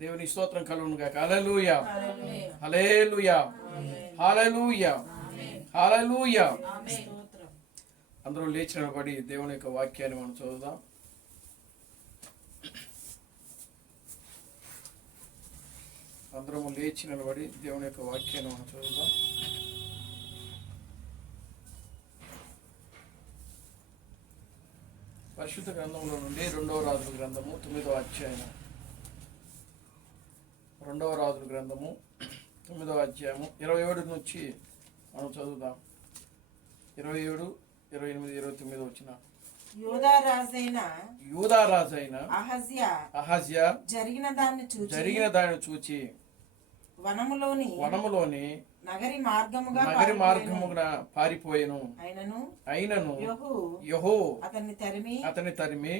దేవుని స్తోత్రం కలుగును గాక. హల్లెలూయా, హల్లెలూయా, హల్లెలూయా, హల్లెలూయా. అందరూ లేచి నిలబడి దేవుని యొక్క వాక్యాన్ని మనం చదువుదాం. అందరము లేచి నిలబడి దేవుని యొక్క వాక్యాన్ని మనం చదువుదాం. పరిశుద్ధ గ్రంథంలో నుండి 2వ రాజుల గ్రంథము 9వ అధ్యాయము. 2వ రాజుల గ్రంథము 9వ అధ్యాయము 27 నుంచి మనం చదువుదాం. 27, 28, 29 వచ్చిన. యూదా రాజైన అహజ్యా జరిగిన దాన్ని చూచి వనములోని నగరి మార్గముగా పారిపోయెను. అయినను యెహోవా అతన్ని తరిమి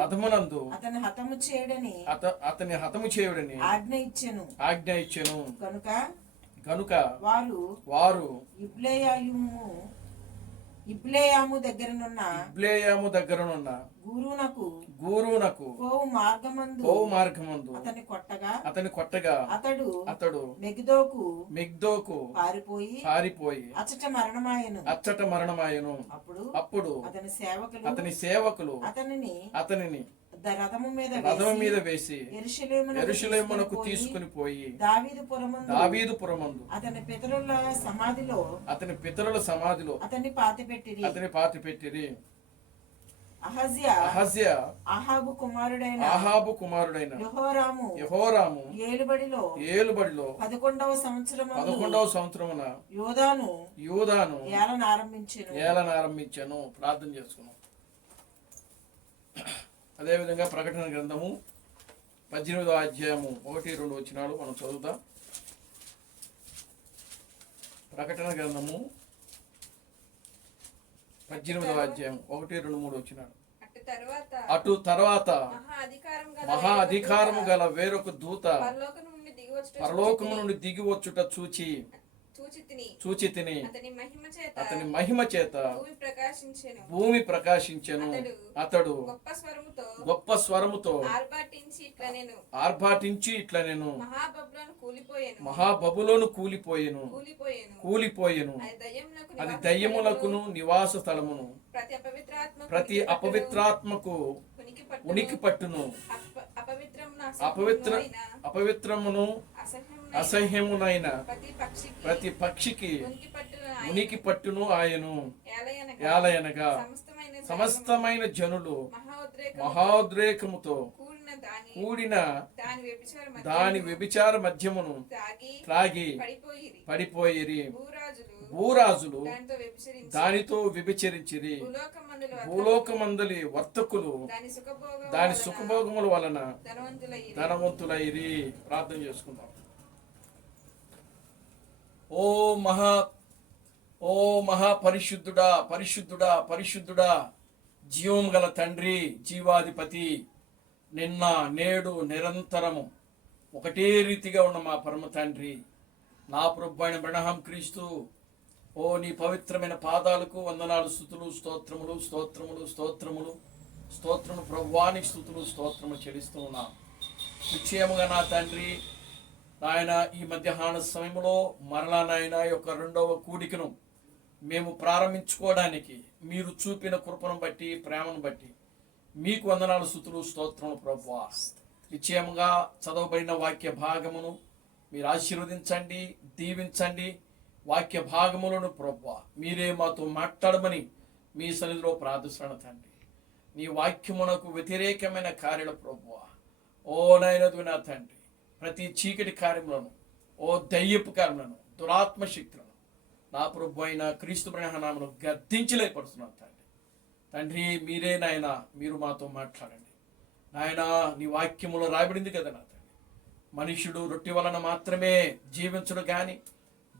రథమునందు అతని హతము చేయుడని ఆజ్ఞ ఇచ్చెను. కనుక వారు ఇబ్లేయాము దగ్గరనున్న గూరునకు పోవు మార్గమందు అతని కొట్టగా అతడు మెగ్దోకు పారిపోయి అచ్చట మరణమాయెను. అప్పుడు అతని సేవకులు అతనిని రథము మీద వేసి యెరూషలేమునకు తీసుకుని పోయి దావీదుపురమందు అతని పితరుల సమాధిలో అతని పాతిపెట్టిరి. అహజ్యా అహాబు కుమారుడైన యెహోరాము ఏలుబడిలో 11వ సంవత్సరమున యోదాను ఏలనారంభించెను. ప్రార్థన చేసుకున్నాం. అదేవిధంగా ప్రకటన గ్రంథము 18వ అధ్యాయము 1-2 వచనాలు మనం చదువుతాం. ప్రకటన గ్రంథము 18వ అధ్యాయం 1-2-3 వచనాలు. అటు తర్వాత మహా అధికారము గల వేరొక దూత పరలోకము నుండి దిగి వచ్చుట చూచి తిని అతని మహిమ చేత భూమి ప్రకాశించెను. అతడు గొప్ప స్వరముతో ఆర్భాటించి ఇట్లా నేను మహాబబులోను కూలిపోయెను. అది దయ్యములకును నివాస స్థలమును ప్రతి అపవిత్రాత్మకు ఉనికి పట్టును అపవిత్రమును అసహ్యమునైన ప్రతి పక్షికి ఉనికి పట్టును ఆయను. ఏలయనగా సమస్తమైన జనులు మహోద్రేకముతో కూడిన దాని వ్యభిచార మద్యమును త్రాగి పడిపోయిరి. భూరాజులు దానితో వ్యభిచరించిరి. భూలోకమందలి వర్తకులు దాని సుఖభోగముల వలన ధనవంతులైరి. ప్రార్థన చేసుకుందాం. ఓ మహా పరిశుద్ధుడా జీవం గల తండ్రి, జీవాధిపతి, నిన్న నేడు నిరంతరము ఒకటే రీతిగా ఉన్న మా పరమ తండ్రి, నా ప్రభు అయిన అబ్రహాం క్రీస్తు, నీ పవిత్రమైన పాదాలకు వందనాలు, స్తుతులు, స్తోత్రములు ప్రభువానికి స్తుతులు, స్తోత్రము చెల్లిస్తూ ఉన్నాం. నిశ్చయముగా నా తండ్రి, నాయన ఈ మధ్యాహ్న సమయంలో మరలా నాయన యొక్క 2వ కూడికను మేము ప్రారంభించుకోవడానికి మీరు చూపిన కృపను బట్టి, ప్రేమను బట్టి మీకు వందనాలు, స్తుతులు, స్తోత్రములు ప్రభువా. నిశ్చయముగా చదవబడిన వాక్య భాగమును మీరు ఆశీర్వదించండి, దీవించండి. వాక్య భాగములను ప్రభువా మీరే మాతో మాట్లాడమని మీ సన్నిధిలో ప్రార్థిస్తున్న తండ్రి. నీ వాక్యమునకు వ్యతిరేకమైన కార్యాల ప్రభువా నాయనదు నా తండ్రి, ప్రతి చీకటి కార్యములను, దయ్యపు కార్యములను, దురాత్మ శక్తులను నా ప్రభు అయిన క్రీస్తు నామములో గద్దించలేపడుతున్నాను తండ్రి. మీరే నాయన, మీరు మాతో మాట్లాడండి నాయన. నీ వాక్యములో రాయబడింది కదా నా తండ్రి, మనుష్యుడు రొట్టె వలన మాత్రమే జీవించుడు గాని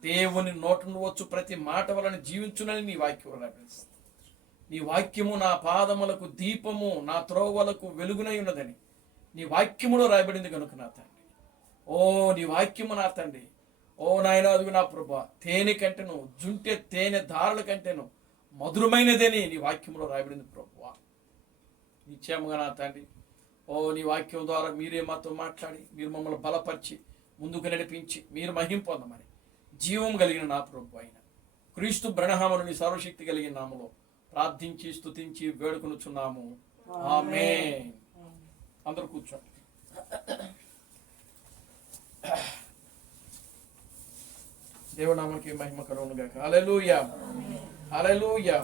దేవుని నోట నుండి వచ్చు ప్రతి మాట వలన జీవించునని నీ వాక్యములో రాయబడింది. నీ వాక్యము నా పాదములకు దీపము, నా త్రోవలకు వెలుగునై ఉన్నదని నీ వాక్యములో రాయబడింది కనుక నా తండ్రి, నీ వాక్యము నా తండ్రి, నాయన అదుగు నా ప్రభా, తేనె కంటేను, జుంటె తేనె దారుల కంటేను మధురమైనదని నీ వాక్యంలో రాయబడింది ప్రభువా. నిశ్చయముగా నా తండ్రి, నీ వాక్యం ద్వారా మీరే మాతో మాట్లాడి మీరు మమ్మల్ని బలపరిచి ముందుకు నడిపించి మీరు మహిం పొందమని జీవం కలిగిన నా ప్రభు అయిన క్రీస్తు బ్రహ్మను సర్వశక్తి కలిగిన నామలో ప్రార్థించి స్తుతించి వేడుకొనుచున్నాము. ఆమేన్. అందరూ కూర్చోండి. దేవునామానికి మహిమ కలుగును గాక. హల్లెలూయా, హల్లెలూయా,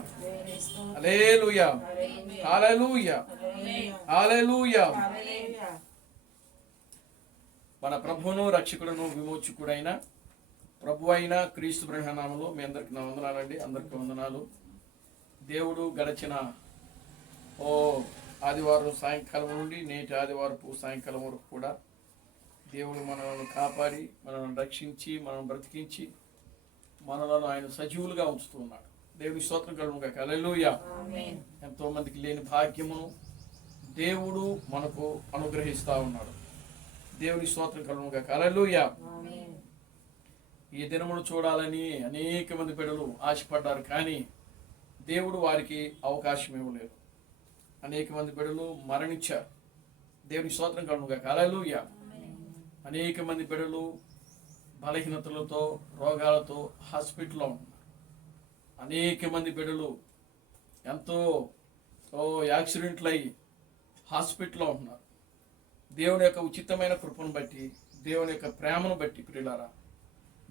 హల్లెలూయా, హల్లెలూయా, హల్లెలూయా. మన ప్రభువును రక్షకుడును విమోచకుడైన ప్రభు అయిన క్రీస్తు బ్రహ్మనామములో మీ అందరికి నా వందనాలండి. అందరికి వందనాలు. దేవుడు గడిచిన ఆదివారం సాయంకాలం నుండి నేటి ఆదివారపు సాయంకాలం వరకు కూడా దేవుడు మనలను కాపాడి మనల్ని రక్షించి మనల్ని బ్రతికించి మనలను ఆయన సజీవులుగా ఉంచుతూ ఉన్నాడు. దేవుని స్తోత్రం కలుగును గాక. హల్లెలూయా. ఎంతో మందికి లేని భాగ్యమును దేవుడు మనకు అనుగ్రహిస్తూ ఉన్నాడు. దేవుని స్తోత్రం కలుగును గాక. హల్లెలూయా. ఈ దినమును చూడాలని అనేక మంది బిడ్డలు ఆశపడ్డారు, కానీ దేవుడు వారికి అవకాశం ఇవ్వలేదు. అనేక మంది బిడ్డలు మరణించారు. దేవుని స్తోత్రం కలుగును గాక. హల్లెలూయా. అనేక మంది బిడ్డలు బలహీనతలతో రోగాలతో హాస్పిటల్లో ఉన్నారు. అనేక మంది బిడ్డలు ఎంతో యాక్సిడెంట్లు అయ్యి హాస్పిటల్లో ఉంటున్నారు. దేవుని యొక్క ఉచితమైన కృపను బట్టి, దేవుని యొక్క ప్రేమను బట్టి ప్రియులారా,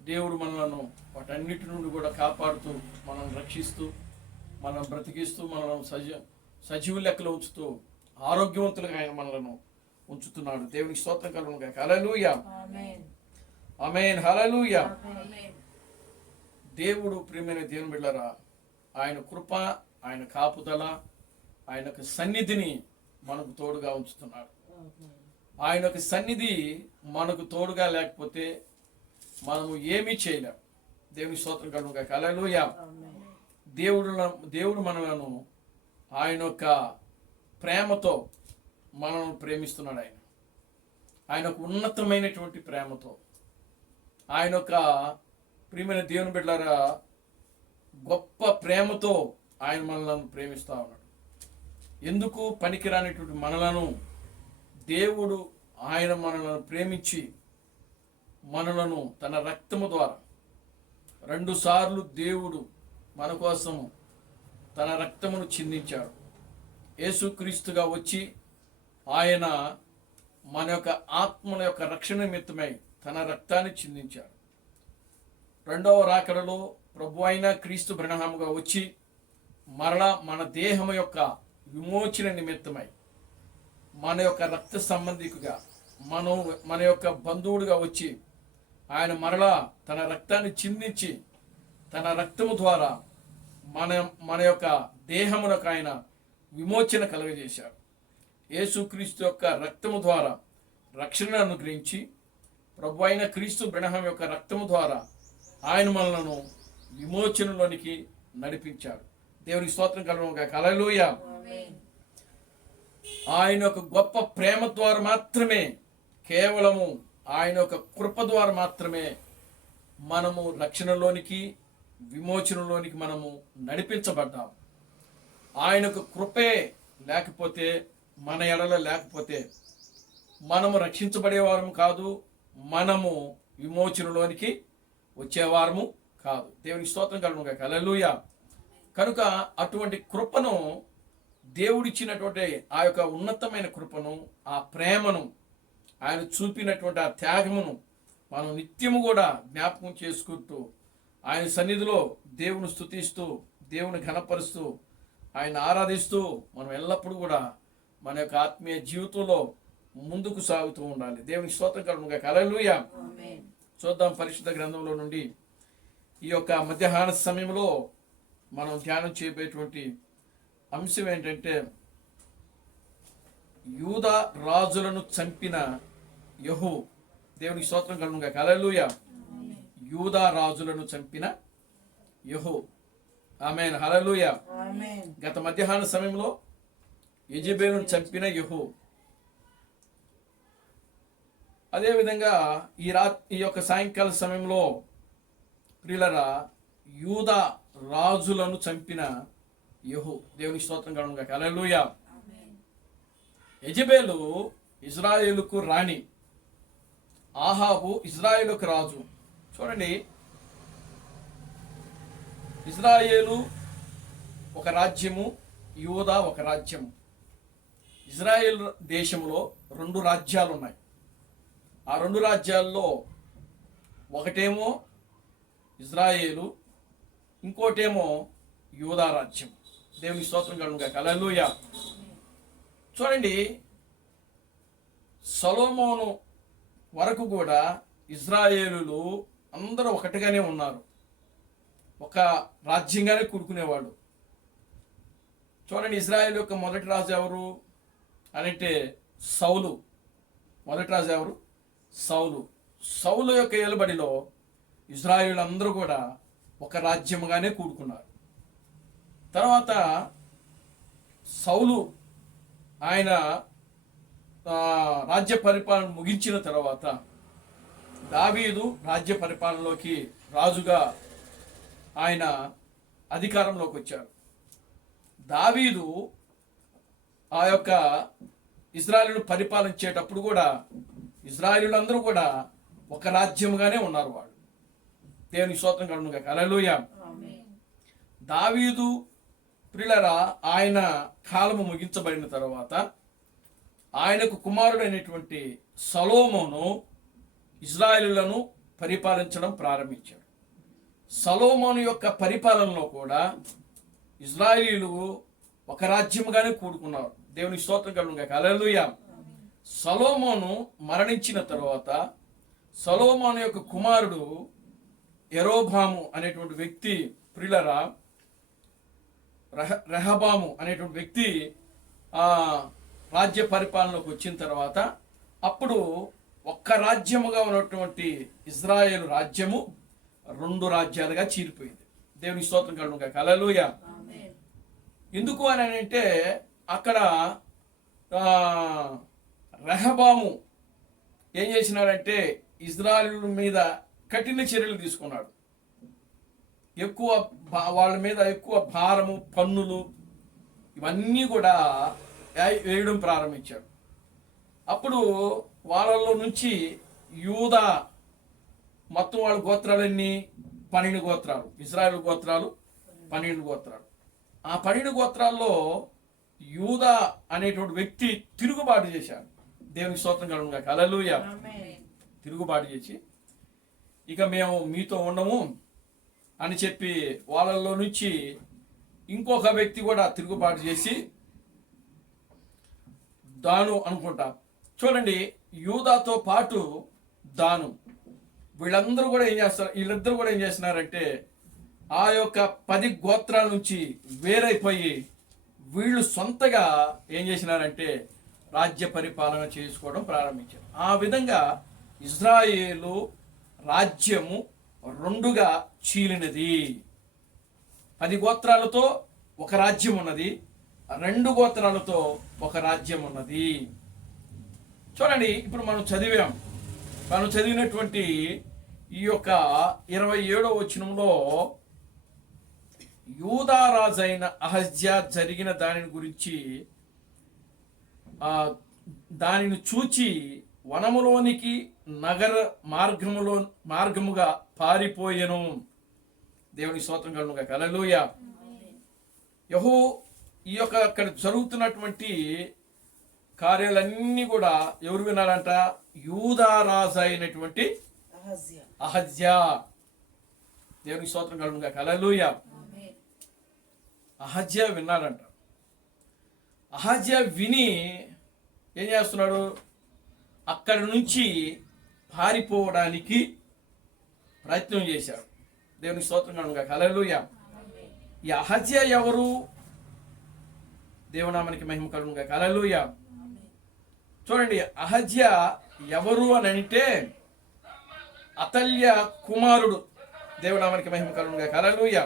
దేవుడు మనలను వాటన్నిటి నుండి కూడా కాపాడుతూ మనల్ని రక్షిస్తూ మనల్ని బ్రతికిస్తూ మనల్ని సజీవ లెక్కలో ఉంచుతూ ఆరోగ్యవంతులుగా ఆయన మనలను ఉంచుతున్నాడు. దేవునికి స్తోత్రం కలుగును గాక. హల్లెలూయా, ఆమేన్, హల్లెలూయా. దేవుడు ప్రియమైన దేవుని బిడ్డలారా, ఆయన కృప, ఆయన కాపుదల, ఆయన యొక్క సన్నిధిని మనకు తోడుగా ఉంచుతున్నాడు. ఆయన యొక్క సన్నిధి మనకు తోడుగా లేకపోతే మనము ఏమీ చేయలేం. దేవుని స్తోత్రం కలుగును గాక. హల్లెలూయా. దేవుడు మనలను ఆయన యొక్క ప్రేమతో మనల్ని ప్రేమిస్తున్నాడు. ఆయన ఒక ఉన్నతమైనటువంటి ప్రేమతో, ఆయన యొక్క ప్రియమైన దేవుని బిడ్డలారా గొప్ప ప్రేమతో ఆయన మనలను ప్రేమిస్తూ ఉన్నాడు. ఎందుకు పనికిరానిటువంటి మనలను దేవుడు ఆయన మనలను ప్రేమించి మనలను తన రక్తము ద్వారా 2 సార్లు దేవుడు మన కోసం తన రక్తమును చిందించాడు. యేసుక్రీస్తుగా వచ్చి ఆయన మన యొక్క ఆత్మల యొక్క రక్షణ నిమిత్తమై తన రక్తాన్ని చిందించాడు. 2వ రాకడలో ప్రభు అయిన క్రీస్తు బ్రహ్మముగా వచ్చి మరలా మన దేహం యొక్క విమోచన నిమిత్తమై మన యొక్క రక్త సంబంధికుగా మన యొక్క బంధువుడుగా వచ్చి ఆయన మరలా తన రక్తాన్ని చిందించి తన రక్తము ద్వారా మన యొక్క దేహమునకు ఆయన విమోచన కలుగజేశాడు. యేసుక్రీస్తు యొక్క రక్తము ద్వారా రక్షణ అనుగ్రహించి ప్రభు అయిన క్రీస్తు బ్రహ్మం యొక్క రక్తము ద్వారా ఆయన మనలను విమోచనలోనికి నడిపించాడు. దేవునికి స్తోత్రం కలుగును గాక. హల్లెలూయా. ఆయన యొక్క గొప్ప ప్రేమ ద్వారా మాత్రమే, కేవలము ఆయన యొక్క కృప ద్వారా మాత్రమే మనము రక్షణలోనికి విమోచనలోనికి మనము నడిపించబడ్డాము. ఆయనకు కృపే లేకపోతే, మన ఎడల లేకపోతే మనము రక్షించబడేవారము కాదు, మనము విమోచనలోనికి వచ్చేవారము కాదు. దేవునికి స్తోత్రం కలుగును గాక. హల్లెలూయా. కనుక అటువంటి కృపను దేవుడిచ్చినటువంటి ఆ యొక్క ఉన్నతమైన కృపను, ఆ ప్రేమను, ఆయన చూపినటువంటి ఆ త్యాగమును మనం నిత్యము కూడా జ్ఞాపకం చేసుకుంటూ ఆయన సన్నిధిలో దేవుని స్తుతిస్తూ దేవుని ఘనపరుస్తూ ఆయన ఆరాధిస్తూ మనం ఎల్లప్పుడూ కూడా మన యొక్క ఆత్మీయ జీవితంలో ముందుకు సాగుతూ ఉండాలి. దేవునికి స్తోత్రం కలుగును గాక. హల్లెలూయా. చూద్దాం పరిశుద్ధ గ్రంథంలో నుండి ఈ యొక్క మధ్యాహ్న సమయంలో మనం ధ్యానం చేయబోయేటువంటి అంశం ఏంటంటే, యూదా రాజులను చంపిన యెహూ. దేవునికి స్తోత్రం కలుగును గాక. హల్లెలూయా. యూదా రాజులను చంపిన యెహూ. ఆమేన్, హల్లెలూయా. గత మధ్యాహ్న సమయంలో యెజెబెలును చంపిన యెహూ. అదేవిధంగా ఈ యొక్క సాయంకాల సమయంలో ప్రియులరా యూదా రాజులను చంపిన యెహూ. దేవుని స్తోత్రం కలుగును గాక. హల్లెలూయా. యెజెబెలు ఇజ్రాయేలుకు రాణి, ఆహాబు ఇజ్రాయేలుకు రాజు. చూడండి, ఇజ్రాయేలు ఒక రాజ్యము, యూదా ఒక రాజ్యము. ఇజ్రాయేల్ దేశంలో 2 రాజ్యాలు ఉన్నాయి. ఆ 2 రాజ్యాల్లో ఒకటేమో ఇజ్రాయేలు, ఇంకోటేమో యూదా రాజ్యం. దేవుని స్తోత్రం కలుగుగాక. హల్లెలూయా. చూడండి, సొలొమోను వరకు కూడా ఇజ్రాయేలులు అందరూ ఒకటిగానే ఉన్నారు, ఒక రాజ్యంగానే కూడుకునేవాళ్ళు. చూడండి, ఇజ్రాయేల్ యొక్క మొదటి రాజు ఎవరు అంటే సౌలు. మొదటి రాజు ఎవరు? సౌలు. సౌలు యొక్క ఏలుబడిలో ఇజ్రాయేల్ అందరూ కూడా ఒక రాజ్యముగానే కూడుకున్నారు. తర్వాత సౌలు ఆయన రాజ్య పరిపాలన ముగించిన తర్వాత దావీదు రాజ్య పరిపాలనలోకి రాజుగా ఆయన అధికారంలోకి వచ్చారు. దావీదు ఆ యొక్క ఇజ్రాయేలును పరిపాలించేటప్పుడు కూడా ఇజ్రాయేలులందరూ కూడా ఒక రాజ్యముగానే ఉన్నారు. వాళ్ళు దేవుని స్తోత్రం కలుగుగాక. హల్లెలూయా. దావీదు ప్రియులారా, ఆయన కాలము ముగించబడిన తర్వాత ఆయనకు కుమారుడైనటువంటి సొలొమోను ఇజ్రాయేలులను పరిపాలించడం ప్రారంభించాడు. సొలొమోను యొక్క పరిపాలనలో కూడా ఇజ్రాయేలీలు ఒక రాజ్యముగానే కూడుకున్నారు. దేవుని స్తోత్రం కలుగుగాక. హల్లెలూయా. సొలొమోను మరణించిన తర్వాత సొలొమోను యొక్క కుమారుడు యెరోబాము అనేటువంటి వ్యక్తి, ప్రియులారా, రెహబాము అనేటువంటి వ్యక్తి రాజ్య పరిపాలనలోకి వచ్చిన తర్వాత అప్పుడు ఒక్క రాజ్యముగా ఉన్నటువంటి ఇజ్రాయేలు రాజ్యము 2 రాజ్యాలుగా చీలిపోయింది. దేవుని స్తోత్రం కలుగుగాక. హల్లెలూయా. ఎందుకు అని అంటే అక్కడ రెహబాము ఏం చేసినాడంటే ఇజ్రాయేలు మీద కఠిన చర్యలు తీసుకున్నాడు. వాళ్ళ మీద ఎక్కువ భారము, పన్నులు ఇవన్నీ కూడా వేయడం ప్రారంభించాడు. అప్పుడు వాళ్ళలో నుంచి యూదా మొత్తం వాళ్ళ గోత్రాలన్నీ 12 గోత్రాలు, ఇజ్రాయేల్ గోత్రాలు 12 గోత్రాలు. ఆ 12 గోత్రాల్లో యూదా అనేటువంటి వ్యక్తి తిరుగుబాటు చేశాడు. దేవునికి స్తోత్రం కలుగుగాక. హల్లెలూయా. తిరుగుబాటు చేసి ఇక మేము మీతో ఉండము అని చెప్పి వాళ్ళల్లో నుంచి ఇంకొక వ్యక్తి కూడా తిరుగుబాటు చేసి దాను అనుకుంటా. చూడండి, యూదాతో పాటు దాను వీళ్ళిద్దరు కూడా ఏం చేస్తున్నారంటే ఆ యొక్క 10 గోత్రాల నుంచి వేరైపోయి వీళ్ళు సొంతగా ఏం చేసినారంటే రాజ్య పరిపాలన చేసుకోవడం ప్రారంభించారు. ఆ విధంగా ఇజ్రాయేలు రాజ్యము 2గా చీలినది. 10 గోత్రాలతో ఒక రాజ్యం ఉన్నది, 2 గోత్రాలతో ఒక రాజ్యం ఉన్నది. చూడండి, ఇప్పుడు మనం చదివినటువంటి ఈ యొక్క 27వ వచనంలో యూదా రాజైన అహజ్యా జరిగిన దానిని గురించి, దానిని చూచి వనములోనికి నగర మార్గముగా పారిపోయెను. దేవుని స్తోత్రం కలుగుగాక. హల్లెలూయా. ఈ యొక్క అక్కడ జరుగుతున్నటువంటి కార్యాలన్నీ కూడా ఎవరు వినాలంట? యూదా రాజు అయినటువంటి అహజ్యా. దేవునికి స్తోత్రం కలుగుగాక. హల్లెలూయా. అహజ్యా విన్నాడంట. అహజ్యా విని ఏం చేస్తున్నాడు? అక్కడి నుంచి పారిపోవడానికి ప్రయత్నం చేశాడు. దేవునికి స్తోత్రం కలుగుగాక. హల్లెలూయా. ఈ అహజ్యా ఎవరు? దేవునామానికి మహిమ కలుగుగాక. హల్లెలూయా. చూడండి, అహజ్యా ఎవరు అని అంటే అతల్య కుమారుడు. దేవునామానికి మహిమ కలుగుగాక. హల్లెలూయా.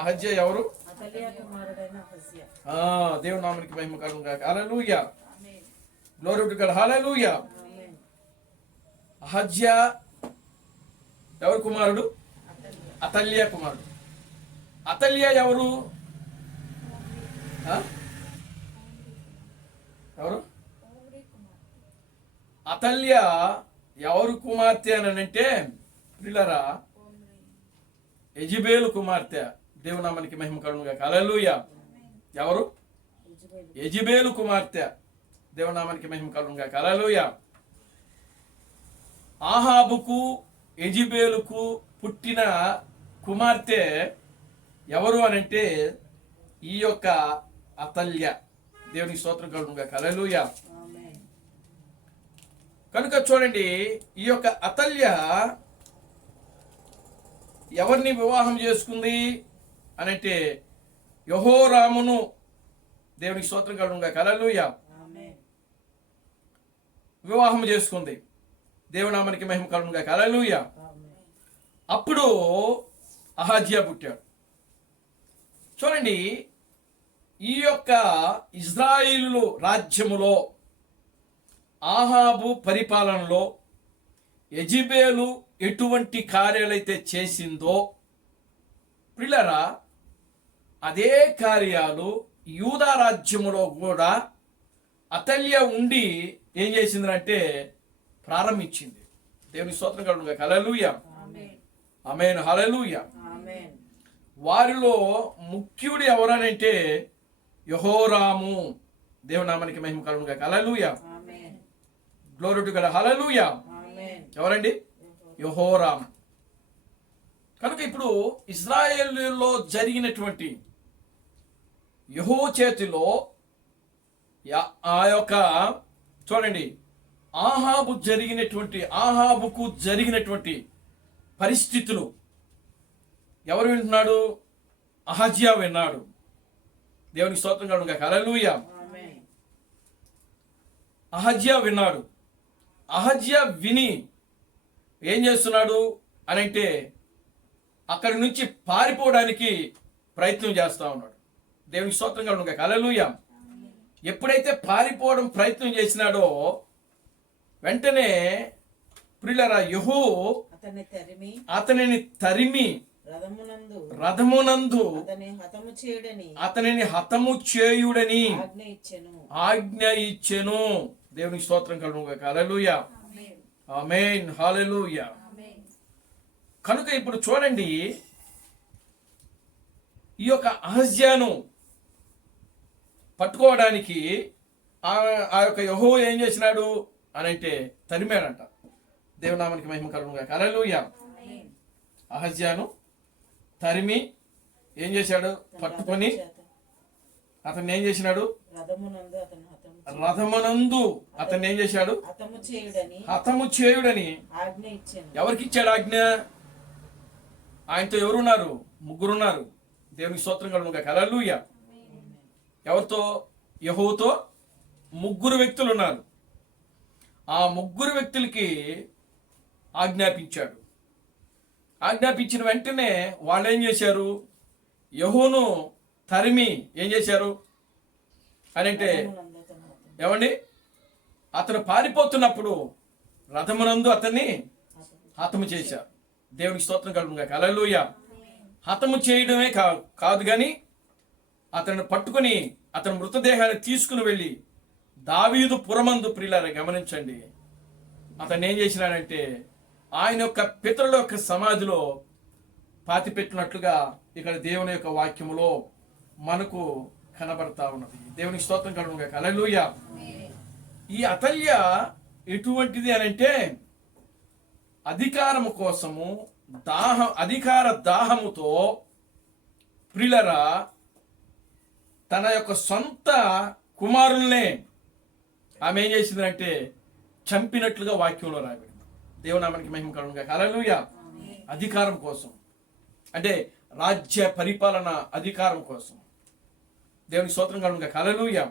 అహజ్యా ఎవరు? దేవునామానికి మహిమ కలుగుగాక. Hallelujah. Glory to God. Hallelujah. అహజ్యా ఎవరు కుమారుడు? అతల్య కుమారుడు. అతల్య ఎవరు? ఎవరు? అతల్య ఎవరు కుమార్తె అని అంటే ప్రియులారా, యెజబేలు కుమార్తె. దేవునామానికి మహిమ కలుగును గాక. హల్లెలూయా. ఎవరు? యెజబేలు కుమార్తె. దేవునామానికి మహిమ కలుగును గాక. హల్లెలూయా. ఆహాబుకు యెజబేలుకు పుట్టిన కుమార్తె ఎవరు అనంటే ఈ యొక్క అతల్య. దేవునికి స్తోత్రం కలుగును గాక. హల్లెలూయా. కనుక చూడండి, ఈ యొక్క అతల్య ఎవరిని వివాహం చేసుకుంది అనంటే యెహోరామును. దేవునికి స్తోత్రం కలుగును గాక. హల్లెలూయా. వివాహం చేసుకుంది. దేవునామానికి మహిమ కలుగును గాక. హల్లెలూయా. అప్పుడు అహజ్యా పుట్టాడు. చూడండి, ఈ యొక్క ఇజ్రాయిలు రాజ్యములో ఆహాబు పరిపాలనలో యెజబేలు ఎటువంటి కార్యాలైతే చేసిందో ప్రియులారా, అదే కార్యాలు యూదా రాజ్యములో కూడా అతల్య ఉండి ఏం చేసిందంటే ప్రారంభించింది. దేవుని స్తోత్రం కలుగును గాక. హల్లెలూయా. ఆమేన్. హల్లెలూయా. వారిలో ముఖ్యుడు ఎవరనంటే యెహోరాము. దేవునామానికి మహిమ కలుగును గాక. Hallelujah. Glory to God. Hallelujah. ఎవరండి? యెహోరాము. కనుక ఇప్పుడు ఇశ్రాయేలులో జరిగినటువంటి యెహో చేతిలో ఆ యొక్క చూడండి, ఆహాబుకు జరిగినటువంటి పరిస్థితులు ఎవరు వింటున్నాడు? అహజ్యా విన్నాడు. దేవునికి స్తోత్రం కలుగును గాక. హల్లెలూయా. అహజ్యా విన్నాడు. అహజ్యా విని ఏం చేస్తున్నాడు అనంటే అక్కడి నుంచి పారిపోవడానికి ప్రయత్నం చేస్తా ఉన్నాడు. దేవునికి స్తోత్రం కలుగును గాక. హల్లెలూయా. ఎప్పుడైతే పారిపోవడం ప్రయత్నం చేసినాడో వెంటనే ప్రియులారా, యెహూ అతనిని తరిమి రథమునందు అతనిని హతము చేయుడని ఆజ్ఞ ఇచ్చెను. దేవునికి స్తోత్రం కలుగును గాక. హల్లెలూయా. ఆమేన్. హల్లెలూయా. కనుక ఇప్పుడు చూడండి, ఈ యొక్క అహజ్యాను పట్టుకోవడానికి ఆ యొక్క యెహూ ఏం చేసినాడు అనంటే తరిమాడంట. దేవునామానికి మహిమ కలుగును గాక. హల్లెలూయా. అహజ్యాను తరిమి ఏం చేశాడు? పట్టుకొని అతన్ని ఏం చేసినాడు? రథమునందు అతన్ని ఏం చేశాడు? హతము చేయుడని. ఎవరికి ఇచ్చాడు ఆజ్ఞ? ఆయనతో ఎవరున్నారు? ముగ్గురున్నారు. దేవునికి స్తోత్రం కలుగును గాక. హల్లెలూయా. ఎవరితో? యెహోవాతో ముగ్గురు వ్యక్తులు ఉన్నారు. ఆ ముగ్గురు వ్యక్తులకి ఆజ్ఞాపించాడు. ఆజ్ఞాపించిన వెంటనే వాళ్ళు ఏం చేశారు? యెహోను తరిమి ఏం చేశారు అనంటే ఏమండి, అతను పారిపోతున్నప్పుడు రథమునందు అతన్ని హతము చేశారు. దేవునికి స్తోత్రం కలుగును గాక. హల్లెలూయా. హతము చేయడమే కాదు కానీ అతను పట్టుకుని అతని మృతదేహాన్ని తీసుకుని వెళ్ళి దావీదు పురమందు, ప్రియులారా గమనించండి, అతను ఏం చేసినాడంటే ఆయన యొక్క పితరుల యొక్క సమాధిలో పాతిపెట్టినట్లుగా ఇక్కడ దేవుని యొక్క వాక్యములో మనకు కనబడతా ఉన్నది. దేవునికి స్తోత్రం కలుగును గాక. హల్లెలూయా. ఈ అతల్య ఎటువంటిది అనంటే అధికారము కోసము అధికార దాహముతో ప్రియులారా తన యొక్క సొంత కుమారుల్నే ఆమె ఏం చేసిందంటే చంపినట్లుగా వాక్యంలో రాయబడింది. దేవునామానికి మహిమ కలుగును గాక. హల్లెలూయా. అధికారం కోసం, అంటే రాజ్య పరిపాలన అధికారం కోసం. దేవునికి స్తోత్రం కలుగును గాక. హల్లెలూయా.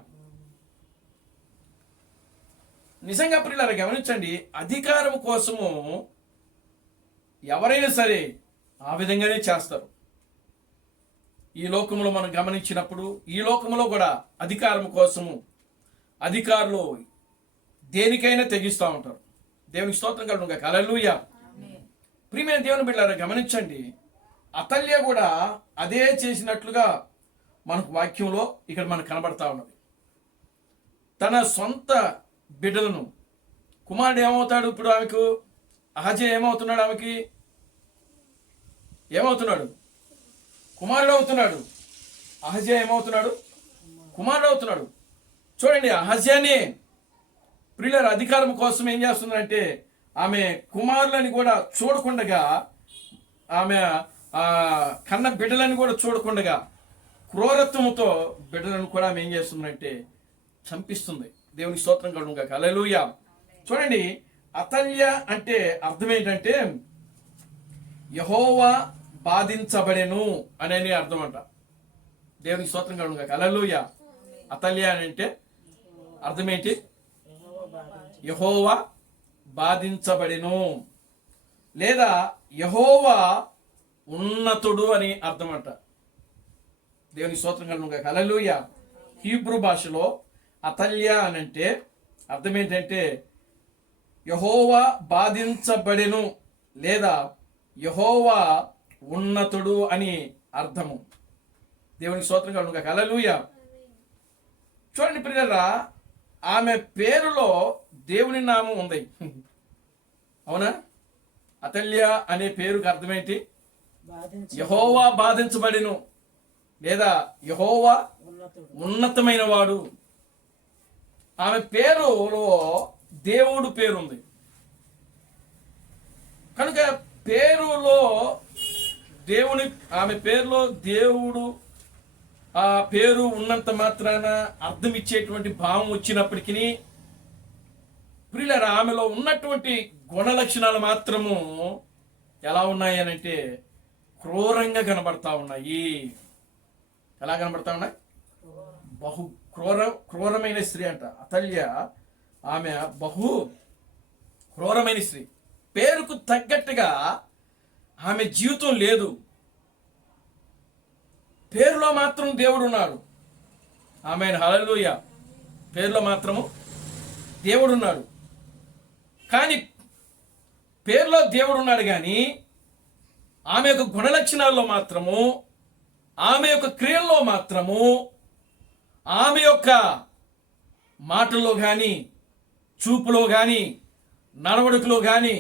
నిజంగా ప్రియులారా గమనించండి, అధికారం కోసము ఎవరైనా సరే ఆ విధంగానే చేస్తారు. ఈ లోకంలో మనం గమనించినప్పుడు ఈ లోకంలో కూడా అధికారం కోసము అధికారులు దేనికైనా తెగిస్తూ ఉంటారు. దేవునికి స్తోత్రం కలుగును గాక. హల్లెలూయా. ప్రియమైన దేవుని బిడ్డలారా గమనించండి, అతల్య కూడా అదే చేసినట్లుగా మనకు వాక్యంలో ఇక్కడ మనకు కనబడతా ఉన్నది. తన సొంత బిడ్డలను, కుమారుడు ఏమవుతాడు ఇప్పుడు ఆమెకు? అహజ్యా ఏమవుతున్నాడు? ఆమెకి ఏమవుతున్నాడు? కుమారుడు అవుతున్నాడు. అహజ్యా ఏమవుతున్నాడు? కుమారుడు అవుతున్నాడు. చూడండి, అహజ్యాని ప్రియుల అధికారం కోసం ఏం చేస్తుందంటే ఆమె కుమారులని కూడా చూడకుండగా, ఆమె కన్న బిడ్డలను కూడా చూడకుండగా క్రూరత్వంతో బిడ్డలను కూడా ఆమె ఏం చేస్తుందంటే చంపిస్తుంది. దేవునికి స్తోత్రం కలుగును గాక. హల్లెలూయా. చూడండి, అతల్య అంటే అర్థం ఏంటంటే యెహోవా బాధించబడెను అనే అర్థం అంట. దేవునికి స్తోత్రం కలుగును గాక. హల్లెలూయా. అతల్య అని అంటే అర్థం ఏంటి? యెహోవా బాధించబడెను, లేదా యెహోవా ఉన్నతుడు అని అర్థం అంట. దేవునికి స్తోత్రం కలుగును గాక. హల్లెలూయా. హీబ్రూ భాషలో అతల్య అని అంటే అర్థం ఏంటంటే యెహోవా బాధించబడెను లేదా యెహోవా ఉన్నతుడు అని అర్థము. దేవునికి స్తోత్రం కలుగును గాక. హల్లెలూయా. చూడండి ప్రియులారా, ఆమె పేరులో దేవుని నామం ఉంది. అవునా? అతల్య అనే పేరుకి అర్థమేంటి? యెహోవా బాధించబడెను లేదా యెహోవా ఉన్నతమైన వాడు. ఆమె పేరులో దేవుడు పేరుంది కనుక పేరులో దేవుని, ఆమె పేరులో దేవుడు ఆ పేరు ఉన్నంత మాత్రాన అర్థం ఇచ్చేటువంటి భావం వచ్చినప్పటికీ ప్రియులారా, ఆమెలో ఉన్నటువంటి గుణ లక్షణాలు మాత్రము ఎలా ఉన్నాయి అని అంటే క్రూరంగా కనబడతా ఉన్నాయి. ఎలా కనబడతా ఉన్నాయి? బహు క్రూరమైన స్త్రీ అంట అతల్య. ఆమె బహు క్రూరమైన స్త్రీ. పేరుకు తగ్గట్టుగా ఆమె జీవితం లేదు. పేరులో మాత్రం దేవుడు ఉన్నాడు. ఆమేన్, హల్లెలూయా. పేరులో మాత్రము దేవుడు ఉన్నాడు. కానీ పేరులో దేవుడు ఉన్నాడు కానీ ఆమె యొక్క గుణలక్షణాల్లో మాత్రము, ఆమె యొక్క క్రియల్లో మాత్రము, ఆమె యొక్క మాటల్లో కానీ, చూపులో కానీ, నడవడికలో కానీ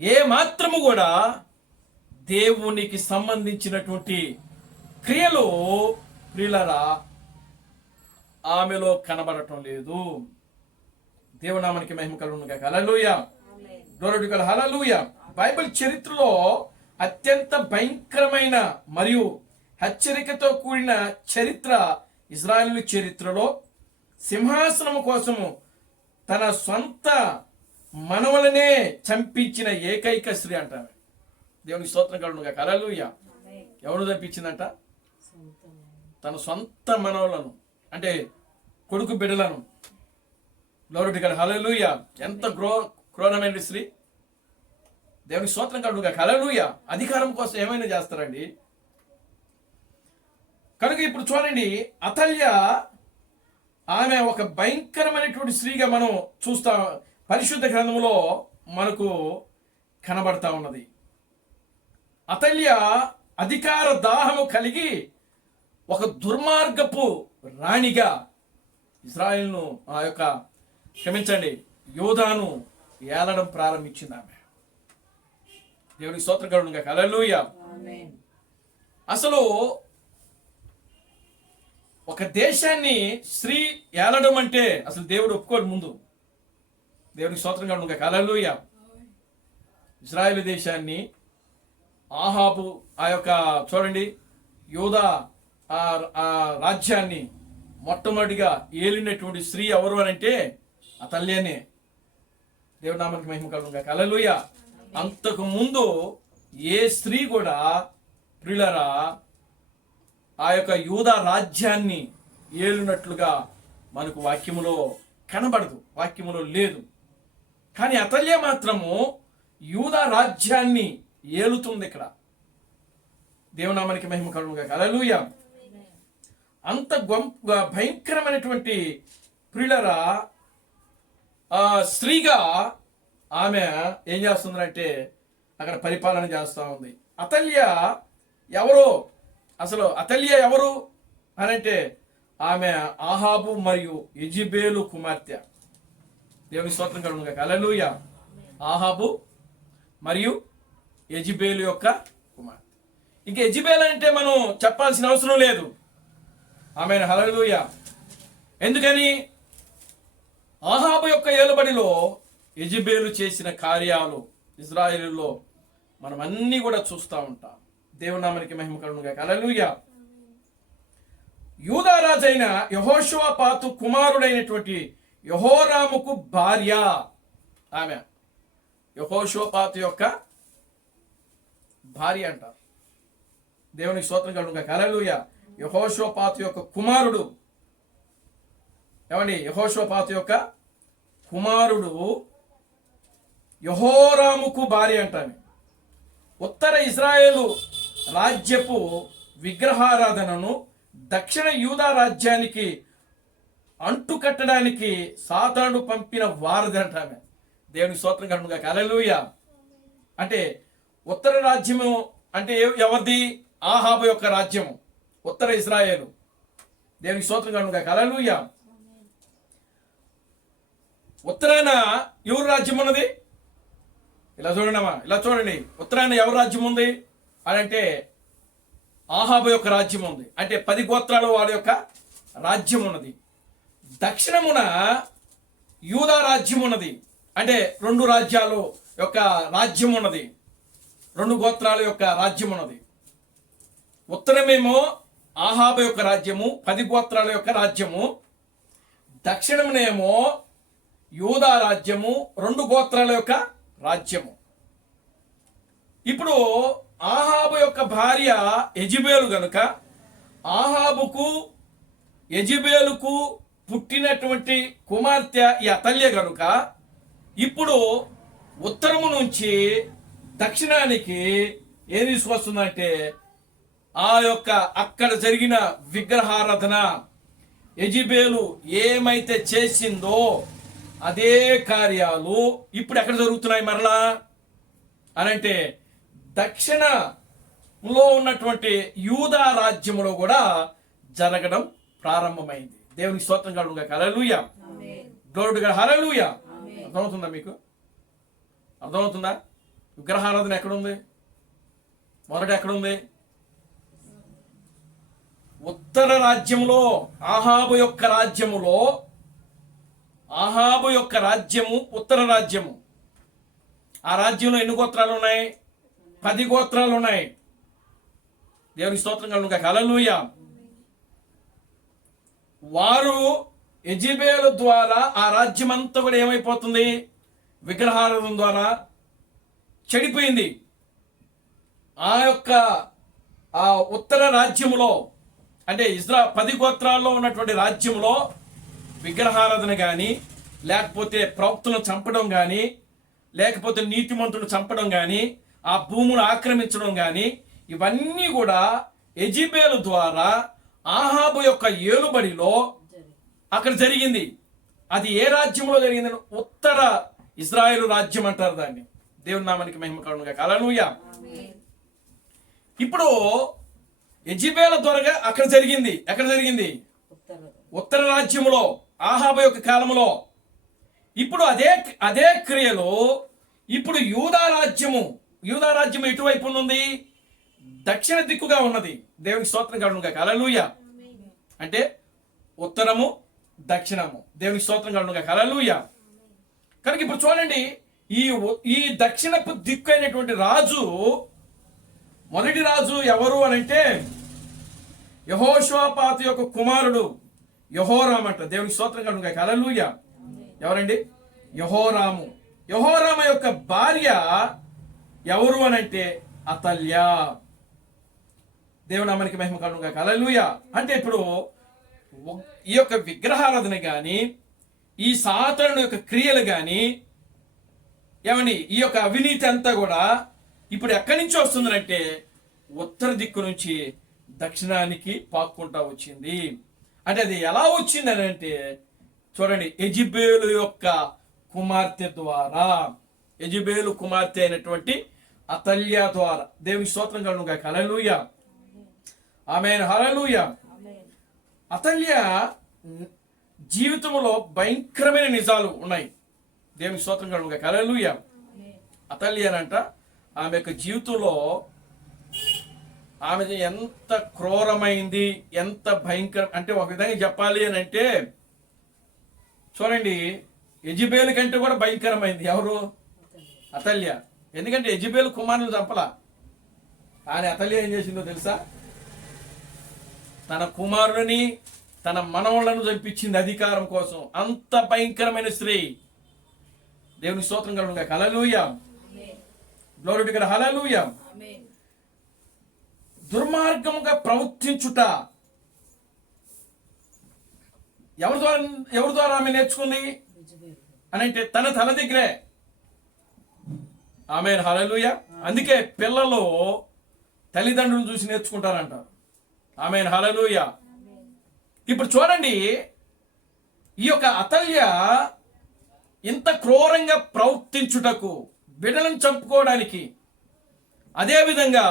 ఏ మాత్రము కూడా దేవునికి సంబంధించినటువంటి క్రియలు ప్రియులారా ఆమెలో కనబడటం లేదు. దేవునామానికి మహిమ కలుగును గాక. Hallelujah. Glory to God. Hallelujah. Bible చరిత్రలో అత్యంత భయంకరమైన మరియు హెచ్చరికతో కూడిన చరిత్ర ఇజ్రాయేలు చరిత్రలో సింహాసనము కోసము తన సొంత మనవలనే చంపించిన ఏకైక స్త్రీ అంటారు. దేవునికి స్తోత్రం కలుగును గాక. హల్లెలూయా. ఎవరు చంపించిందంట? తన సొంత మనవలను, అంటే కొడుకు బిడ్డలను. Glory to God. హల్లెలూయా. ఎంత క్రూరమైన స్త్రీ. దేవునికి స్తోత్రం కలుగును గాక. హల్లెలూయా. అధికారం కోసం ఏమైనా చేస్తారండి. కనుక ఇప్పుడు చూడండి, అతల్య ఆమె ఒక భయంకరమైనటువంటి స్త్రీగా మనం చూస్తాం. పరిశుద్ధ గ్రంథంలో మనకు కనబడతా ఉన్నది. అతల్య అధికార దాహము కలిగి ఒక దుర్మార్గపు రాణిగా ఇజ్రాయెల్ను యోధాను ఏలడం ప్రారంభించింది ఆమె. దేవునికి స్తోత్రం కలుగును గాక. హల్లెలూయా. అసలు ఒక దేశాన్ని స్త్రీ ఏలడం అంటే అసలు దేవుడు ఒప్పుకోడు ముందు. దేవునికి స్తోత్రం కలుగును గాక. హల్లెలూయా. ఇజ్రాయేలు దేశాన్ని ఆహాబు చూడండి యోధా ఆ రాజ్యాన్ని మొట్టమొదటిగా ఏలినటువంటి స్త్రీ ఎవరు అని అంటే అతల్యనే. దేవుడి నామానికి మహిమ కలుగును గాక. హల్లెలూయా. అంతకు ముందు ఏ స్త్రీ కూడా ప్రియులారా ఆ యొక్క యూదా రాజ్యాన్ని ఏలునట్లుగా మనకు వాక్యములో కనబడదు, వాక్యములో లేదు. కానీ అతల్య మాత్రము యూదా రాజ్యాన్ని ఏలుతుంది ఇక్కడ. దేవునామానికి మహిమ కలుగును గాక. హల్లెలూయా. అంత భయంకరమైనటువంటి ప్రియులారా స్త్రీగా ఆమె ఏం చేస్తుందంటే అక్కడ పరిపాలన చేస్తూ ఉంది. అతల్య ఎవరు? అసలు అతల్య ఎవరు అని అంటే ఆమె ఆహాబు మరియు యెజెబెలు కుమార్తె. దేవుని స్తోత్రం కలుగును గాక. హల్లెలూయా. ఆహాబు మరియు యెజెబెలు యొక్క కుమార్తె. ఇంక యెజెబెలు అంటే మనం చెప్పాల్సిన అవసరం లేదు. ఆమెన్. హల్లెలూయా. ఎందుకని? ఆహాబు యొక్క ఏలుబడిలో యెజెబెలు చేసిన కార్యాలు ఇజ్రాయేలులో మనం అన్నీ కూడా చూస్తూ ఉంటాం. దేవుని నామానికి మహిమ కలుగును గాక. హల్లెలూయా. యూదా రాజైన యెహోషువపాతు కుమారుడైనటువంటి యెహోరాముకు భార్య ఆమె. యెహోషువపాతు యొక్క భార్య అంటారు. దేవునికి స్తోత్రం కలుగును గాక. హల్లెలూయా. యెహోషువపాతు యొక్క కుమారుడు. ఏమండి? యెహోషువపాతు యొక్క కుమారుడు యెహోరాముకు భార్య అంటాను. ఉత్తర ఇజ్రాయేలు రాజ్యపు విగ్రహారాధనను దక్షిణ యూదా రాజ్యానికి అంటుకట్టడానికి సాతాను పంపిన వారధి అంటామె. దేవునికి స్తోత్రం కలుగును గాక. హల్లెలూయా. అంటే ఉత్తర రాజ్యము అంటే ఎవరిది? ఆహాబు యొక్క రాజ్యము, ఉత్తర ఇజ్రాయేలు. దేవునికి స్తోత్రం కలుగును గాక. హల్లెలూయా. ఉత్తరాన ఎవరు రాజ్యం ఉన్నది? ఇలా చూడండమ్మా, ఇలా చూడండి. ఉత్తరాన ఎవరు రాజ్యం ఉంది అని అంటే ఆహాబు యొక్క రాజ్యం ఉంది. అంటే 10 గోత్రాలు వాడి యొక్క రాజ్యం ఉన్నది. దక్షిణమున యూదా రాజ్యం ఉన్నది. అంటే 2 రాజ్యాలు యొక్క రాజ్యం ఉన్నది. 2 గోత్రాల యొక్క రాజ్యం ఉన్నది. ఉత్తరమేమో ఆహాబు యొక్క రాజ్యము, 10 గోత్రాల యొక్క రాజ్యము. దక్షిణమునేమో యూదా రాజ్యము, 2 గోత్రాల యొక్క రాజ్యము. ఇప్పుడు ఆహాబు యొక్క భార్య యెజెబెలు గనుక ఆహాబుకు యెజెబెలుకు పుట్టినటువంటి కుమార్తె ఈ అతల్య గనుక ఇప్పుడు ఉత్తరము నుంచి దక్షిణానికి ఏం తీసుకొస్తుందంటే ఆ యొక్క అక్కడ జరిగిన విగ్రహారాధన యెజెబెలు ఏమైతే చేసిందో అదే కార్యాలు ఇప్పుడు ఎక్కడ జరుగుతున్నాయి మరలా అనంటే దక్షిణంలో ఉన్నటువంటి యూదా రాజ్యములో కూడా జరగడం ప్రారంభమైంది. దేవునికి స్తోత్రం కలుగును గాక. Hallelujah. Glory to God. Hallelujah. అర్థమవుతుందా మీకు? అర్థమవుతుందా? విగ్రహారాధన ఎక్కడుంది? మొదట ఎక్కడుంది? ఉత్తర రాజ్యములో, ఆహాబు యొక్క రాజ్యములో. ఆహాబు యొక్క రాజ్యము ఉత్తర రాజ్యము. ఆ రాజ్యంలో ఎన్ని గోత్రాలు ఉన్నాయి? 10 గోత్రాలు ఉన్నాయి. దేవునికి స్తోత్రం కలుగును గాక. హల్లెలూయా. వారు యెజెబెలు ద్వారా ఆ రాజ్యం అంతా కూడా ఏమైపోతుంది? విగ్రహారాధన ద్వారా చెడిపోయింది. ఆ యొక్క ఆ ఉత్తర రాజ్యములో అంటే 10 గోత్రాల్లో ఉన్నటువంటి రాజ్యంలో విగ్రహారాధన కానీ, లేకపోతే ప్రవక్తలను చంపడం కానీ, లేకపోతే నీతిమంతులను చంపడం కానీ, ఆ భూమును ఆక్రమించడం కానీ, ఇవన్నీ కూడా యెజెబెలు ద్వారా ఆహాబు యొక్క ఏలుబడిలో అక్కడ జరిగింది. అది ఏ రాజ్యంలో జరిగింది? ఉత్తర ఇజ్రాయేలు రాజ్యం అంటారు దాన్ని. దేవుని నామానికి మహిమ కలుగును గాక. హల్లెలూయా. ఇప్పుడు యెజెబెలు ద్వారా అక్కడ జరిగింది. ఎక్కడ జరిగింది? ఉత్తర రాజ్యములో, ఆహాబు యొక్క కాలంలో. ఇప్పుడు అదే క్రియలు ఇప్పుడు యూదా రాజ్యము ఎటువైపు ఉంది? దక్షిణ దిక్కుగా ఉన్నది. దేవునికి స్తోత్రం కలుగును గాక. హల్లెలూయా. అంటే ఉత్తరము, దక్షిణము. దేవునికి స్తోత్రం కలుగును గాక. హల్లెలూయా. కనుక ఇప్పుడు చూడండి, ఈ దక్షిణపు దిక్కు అయినటువంటి రాజు, మొదటి రాజు ఎవరు అని అంటే యెహోషువపాతు యొక్క కుమారుడు యెహోరాము అంట. దేవునికి స్తోత్రం కలుగును గాక. హల్లెలూయా. ఎవరండి? యెహోరాము. యెహోరాము యొక్క భార్య ఎవరు అని అంటే అతల్య. దేవుని నామానికి మహిమ కలుగును గాక. హల్లెలూయా. అంటే ఇప్పుడు ఈ యొక్క విగ్రహారాధన కానీ, ఈ సాతాను యొక్క క్రియలు కానీ, ఏమండి ఈ యొక్క అవినీతి అంతా కూడా ఇప్పుడు ఎక్కడి నుంచి వస్తుందంటే ఉత్తర దిక్కు నుంచి దక్షిణానికి పాక్కుంటా వచ్చింది. అంటే అది ఎలా వచ్చింది అని అంటే చూడండి, యెజెబెలు యొక్క కుమార్తె ద్వారా, యెజెబెలు కుమార్తె అయినటువంటి అతల్య ద్వారా. దేవుని స్తోత్రం కలుగును గాక. హల్లెలూయా. ఆమేన్. హల్లెలూయా. అతల్య జీవితంలో భయంకరమైన నిజాలు ఉన్నాయి. దేవుని స్తోత్రం కలుగుగా. హల్లెలూయా. అతల్యనంట ఆమె యొక్క జీవితంలో ఆమె ఎంత క్రూరమైంది, ఎంత భయంకరం అంటే ఒక విధంగా చెప్పాలి అని అంటే చూడండి, యెజబేలు కంటే కూడా భయంకరమైంది. ఎవరు? అతల్య. ఎందుకంటే యెజబేలు కుమారులు చంపలా, కానీ అతల్య ఏం చేసిందో తెలుసా? తన కుమారుని తన మనవళ్లను చంపించింది అధికారం కోసం. అంత భయంకరమైన స్త్రీ. దేవుని స్తోత్రం కలుగుగా. Hallelujah. Glory to God. Hallelujah. దుర్మార్గముగా ప్రవర్తించుట ఎవరి ద్వారా ఆమె నేర్చుకుంది అని అంటే తన తల దగ్గరే. ఆమేన్. హల్లెలూయా. అందుకే పిల్లలు తల్లిదండ్రులను చూసి నేర్చుకుంటారంట. ఆమేన్. హల్లెలూయా. ఇప్పుడు చూడండి, ఈ యొక్క అతల్య ఇంత క్రూరంగా ప్రవర్తించుటకు, బిడ్డలను చంపుకోవడానికి, అదేవిధంగా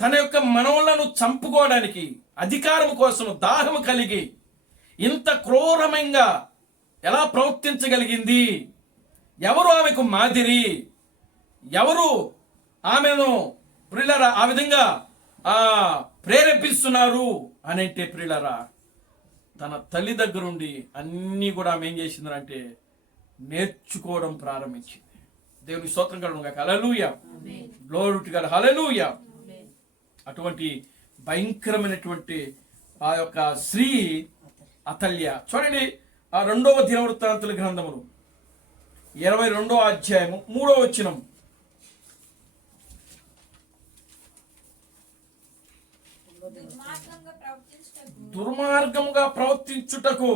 తన యొక్క మనవలను చంపుకోవడానికి అధికారం కోసం దాహం కలిగి ఇంత క్రూరమంగా ఎలా ప్రవర్తించగలిగింది? ఎవరు ఆమెకు మాదిరి? ఎవరు ఆమెను ప్రియులారా ఆ విధంగా ప్రేరేపిస్తున్నారు అని అంటే ప్రియులారా, తన తల్లి దగ్గరుండి అన్నీ కూడా ఆమె ఏం చేసిందంటే నేర్చుకోవడం ప్రారంభించింది. దేవుని స్తోత్రం కలుగుగా. Hallelujah. Glory to God. Hallelujah. అటువంటి భయంకరమైనటువంటి ఆ యొక్క స్త్రీ అతల్య. చూడండి, ఆ 2వ దినవృత్తాంతుల గ్రంథములు 22వ అధ్యాయము 3వ వచనం. దుర్మార్గముగా ప్రవర్తించుటకు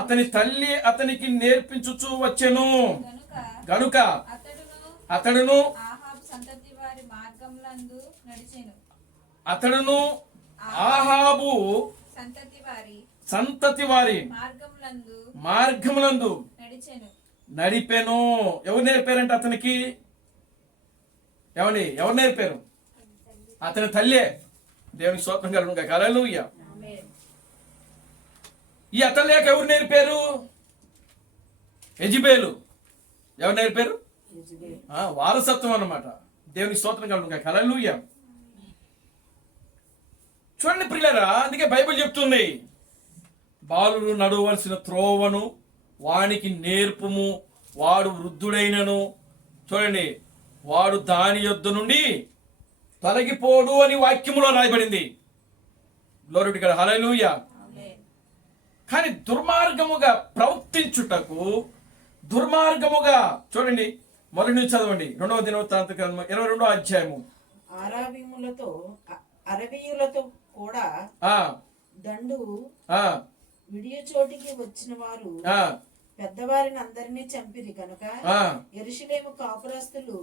అతని తల్లి అతనికి నేర్పించుచు వచ్చెను గనుక అతడును ఆహాబు సంతతి వారి మార్గములందు నడిపెను. ఎవరు నేర్పారంటే అతనికి? ఎవరు నేర్పారు? అతని తల్లే. దేవునికి స్తోత్రం కలుగుగా. హల్లెలూయా. ఈ అతల్యకు ఎవరు నేర్పారు? యెజబేలు. ఎవరు నేర్పారు? వారసత్వం అన్నమాట. దేవునికి స్తోత్రం కలుగుగా. హల్లెలూయా. చూడండి ప్రియులారా, అందుకే బైబిల్ చెప్తుంది, బాలుడు నడవలసిన త్రోవను వానికి నేర్పుము, వాడు వృద్ధుడైనను చూడండి వాడు దాని యొద్ద నుండి తొలగిపోడు అని వాక్యములో రాయబడింది. Glory to God. హల్లెలూయా. కానీ దుర్మార్గముగా ప్రవర్తించుటకు, దుర్మార్గముగా చూడండి, మొదటి నుంచి చదవండి. 2వ దినవృత్తాంత గ్రంథం 22వ అధ్యాయము. అరవీయులతో కూడా దండు విడియ చోటికి వచ్చిన వారు పెద్దవారిని అందరినీ చంపిరి కనుక యెరూషలేము కాపురస్తులు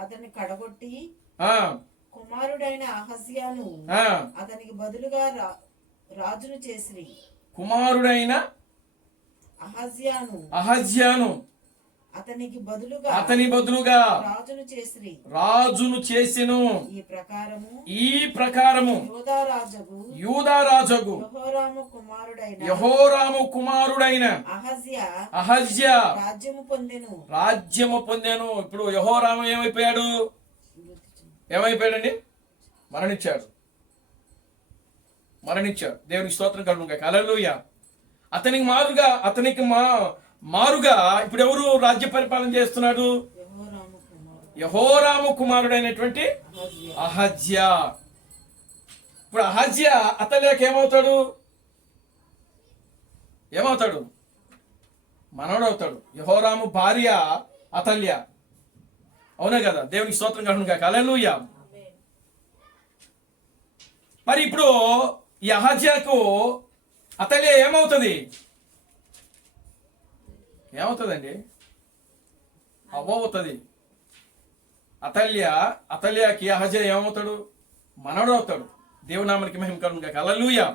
అతన్ని కడగొట్టి కుమారుడైన అహజ్యాను అతనికి బదులుగా రాజును చేసిరి. కుమారుడైన అహజ్యాను అతని బదులుగా రాజును చేసెను. ఈ ప్రకారము యూదారాజగు యెహోరాము కుమారుడైన అహజ్యా రాజ్యము పొందెను. ఇప్పుడు యెహోరాము ఏమైపోయాడండి? మరణించాడు. దేవునికి స్తోత్రం కలుగుగా. హల్లెలూయా. అతనికి మారుగా ఇప్పుడు ఎవరు రాజ్య పరిపాలన చేస్తున్నాడు? యెహోరాము కుమారుడైనటువంటి అహజ్యా. ఇప్పుడు అహజ్యా అతల్యకి ఏమవుతాడు? మనవడవుతాడు. యెహోరాము భార్య అతల్య. అవునా కదా? దేవునికి స్తోత్రం కలుగుగా. హల్లెలూయా. మరి ఇప్పుడు ఈ అహజ్యాకు అతల్య ఏమవుతుందండి? అవ్వవుతుంది. అతల్యకి అహజ్యా ఏమవుతాడు? మనవడు అవుతాడు. దేవునామానికి మహిమ కలుగుగా. హల్లెలూయా.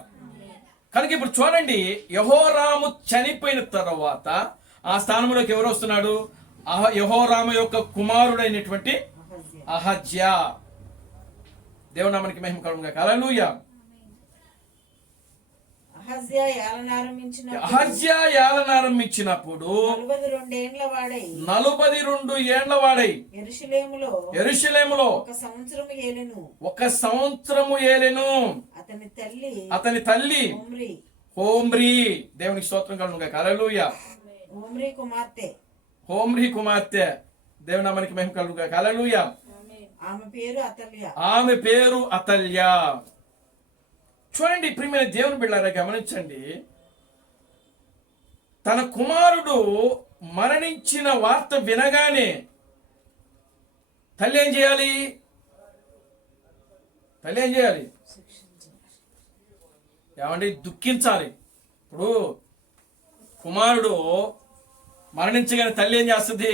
కనుక ఇప్పుడు చూడండి, యెహోరాము చనిపోయిన తర్వాత ఆ స్థానంలోకి ఎవరు వస్తున్నాడు? యెహోరాము యొక్క కుమారుడైనటువంటి అహజ్యా. దేవునామానికి మహిమ కలుగుగా. హల్లెలూయా. అహజ్యా ఏలనారంభించినప్పుడు 42 ఏండ్ల వాడై యెరూషలేములో ఒక సంవత్సరము ఏలెను. అతని తల్లి హోమ్రీ. దేవునికి స్తోత్రం కలుగును గాక. హల్లెలూయా. హోమ్రీ కుమార్తె. దేవుని నామానికి మహిమ కలుగును గాక. హల్లెలూయా. ఆమె పేరు అతల్య. చూడండి ప్రియమైన దేవుని బిడ్డలారా, గమనించండి. తన కుమారుడు మరణించిన వార్త వినగానే తల్లి ఏం చేయాలి? ఏమండి? దుఃఖించాలి. ఇప్పుడు కుమారుడు మరణించగానే తల్లి ఏం చేస్తుంది?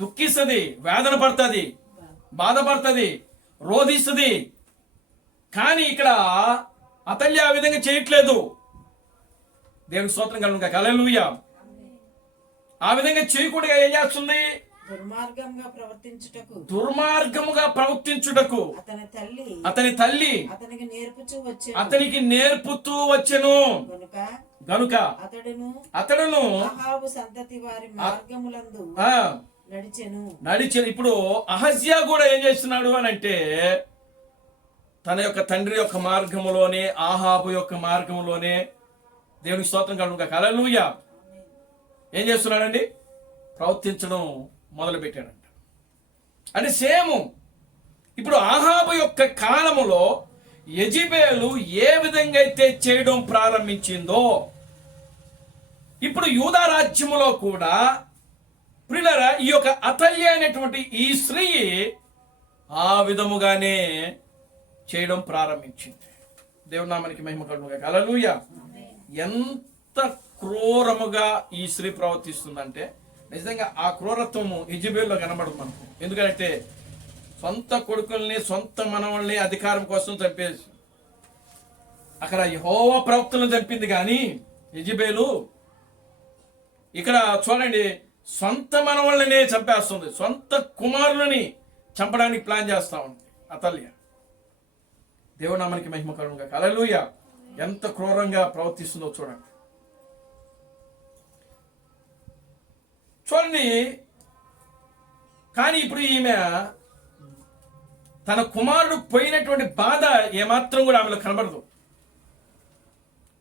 దుఃఖిస్తుంది, వేదన పడుతుంది, బాధపడుతుంది, రోధిస్తుంది. కానీ ఇక్కడ అతల్య ఆ విధంగా చేయట్లేదు. దేవునికి స్తోత్రం కలుగును గాక. హల్లెలూయా. ఆ విధంగా చేయకుండా ఏం చేస్తుంది? దుర్మార్గముగా ప్రవర్తించుటకు అతని తల్లి అతనికి నేర్పుతూ వచ్చెను. గనుక అతడును సంతతి వారి మార్గములందు నడిచెను. ఇప్పుడు అహజ్యా కూడా ఏం చేస్తున్నాడు అని అంటే, తన యొక్క తండ్రి యొక్క మార్గములోనే, ఆహాబు యొక్క మార్గములోనే, దేవునికి స్తోత్రం కలుగును గాక. హల్లెలూయా, ఏం చేస్తున్నాడండి? ప్రవర్తించడం మొదలు పెట్టాడంట. అంటే సేమ్ ఇప్పుడు ఆహాబు యొక్క కాలములో యెజెబెలు ఏ విధంగా అయితే చేయడం ప్రారంభించిందో, ఇప్పుడు యూదా రాజ్యములో కూడా ప్రియులారా ఈ యొక్క అతల్య అనేటువంటి ఈ స్త్రీ ఆ విధముగానే చేయడం ప్రారంభించింది. దేవుని నామానికి మహిమ కలుగును గాక. హల్లెలూయా. ఎంత క్రూరముగా ఈ స్త్రీ ప్రవర్తిస్తుందంటే, నిజంగా ఆ క్రూరత్వము యెజెబెలులో కనబడదు మనకు. ఎందుకంటే సొంత కొడుకుల్ని, సొంత మనవల్ని అధికారం కోసం చంపేసి, అక్కడ యెహోవా ప్రవక్తలను చంపింది కానీ యెజెబెలు ఇక్కడ చూడండి సొంత మనవల్ని చంపేస్తుంది, సొంత కుమారులని చంపడానికి ప్లాన్ చేస్తా ఉంది అతల్య. దేవుని నామానికి మహిమ కలుగును గాక. హల్లెలూయా. ఎంత క్రూరంగా ప్రవర్తిస్తుందో చూడండి. కానీ ఇప్పుడు ఈమె తన కుమారుడు పోయినటువంటి బాధ ఏమాత్రం కూడా ఆమెలో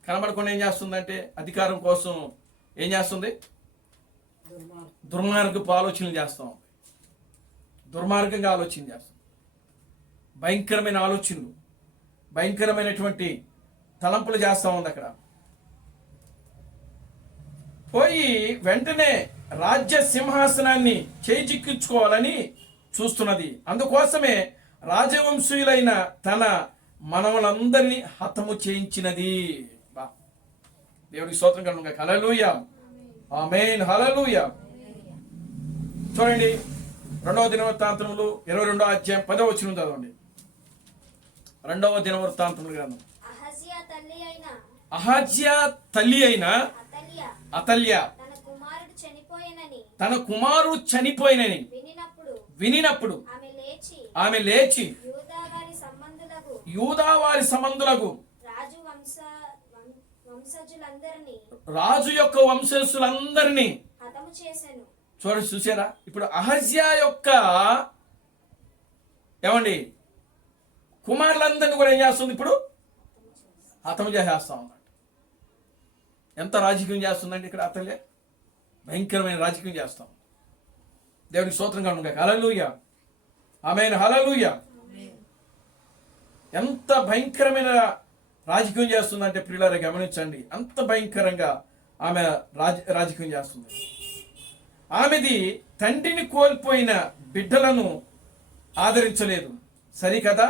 కనబడకుండా ఏం చేస్తుందంటే, అధికారం కోసం ఏం చేస్తుంది? దుర్మార్గపు ఆలోచనలు చేస్తాం. దుర్మార్గంగా ఆలోచన చేస్తాం. భయంకరమైన ఆలోచనలు, భయంకరమైనటువంటి తలంపులు చేస్తా ఉంది. అక్కడ పోయి వెంటనే రాజ్య సింహాసనాన్ని చేజిక్కించుకోవాలని చూస్తున్నది. అందుకోసమే రాజవంశీయులైన తన మనవలందరినీ హతము చేయించినది. దేవుడికి స్తోత్రం కలుగును గాక. హల్లెలూయా. ఆమేన్. హల్లెలూయా. చూడండి 2వ దినవృత్తాంతములు 22వ అధ్యాయం 10వ వచనం చదవండి. 2వ దినవృత్తాంతములు గ్రంథం. అహజ్యా తల్లి అయిన అతల్య తన కుమారుడు చనిపోయినని వినినప్పుడు ఆమె లేచి యూదావారి సంబంధులకు రాజు యొక్క వంశస్థులందరినీ చూసారా? ఇప్పుడు అహజ్యా యొక్క ఏమండి కుమారులందరినీ కూడా ఏం చేస్తుంది? ఇప్పుడు హతము చేసేస్తా ఉన్నాడు. ఎంత రాజకీయం చేస్తుందండి ఇక్కడ అతల్య? భయంకరమైన రాజకీయం చేస్తాం. దేవునికి స్తోత్రం కలుగును గాక. హల్లెలూయా. ఆమేన్. హల్లెలూయా. ఎంత భయంకరమైన రాజకీయం చేస్తుందంటే ప్రియులారా గమనించండి. అంత భయంకరంగా ఆమె రాజకీయం చేస్తుంది. ఆమెది తండ్రిని కోల్పోయిన బిడ్డలను ఆదరించలేదు, సరికదా?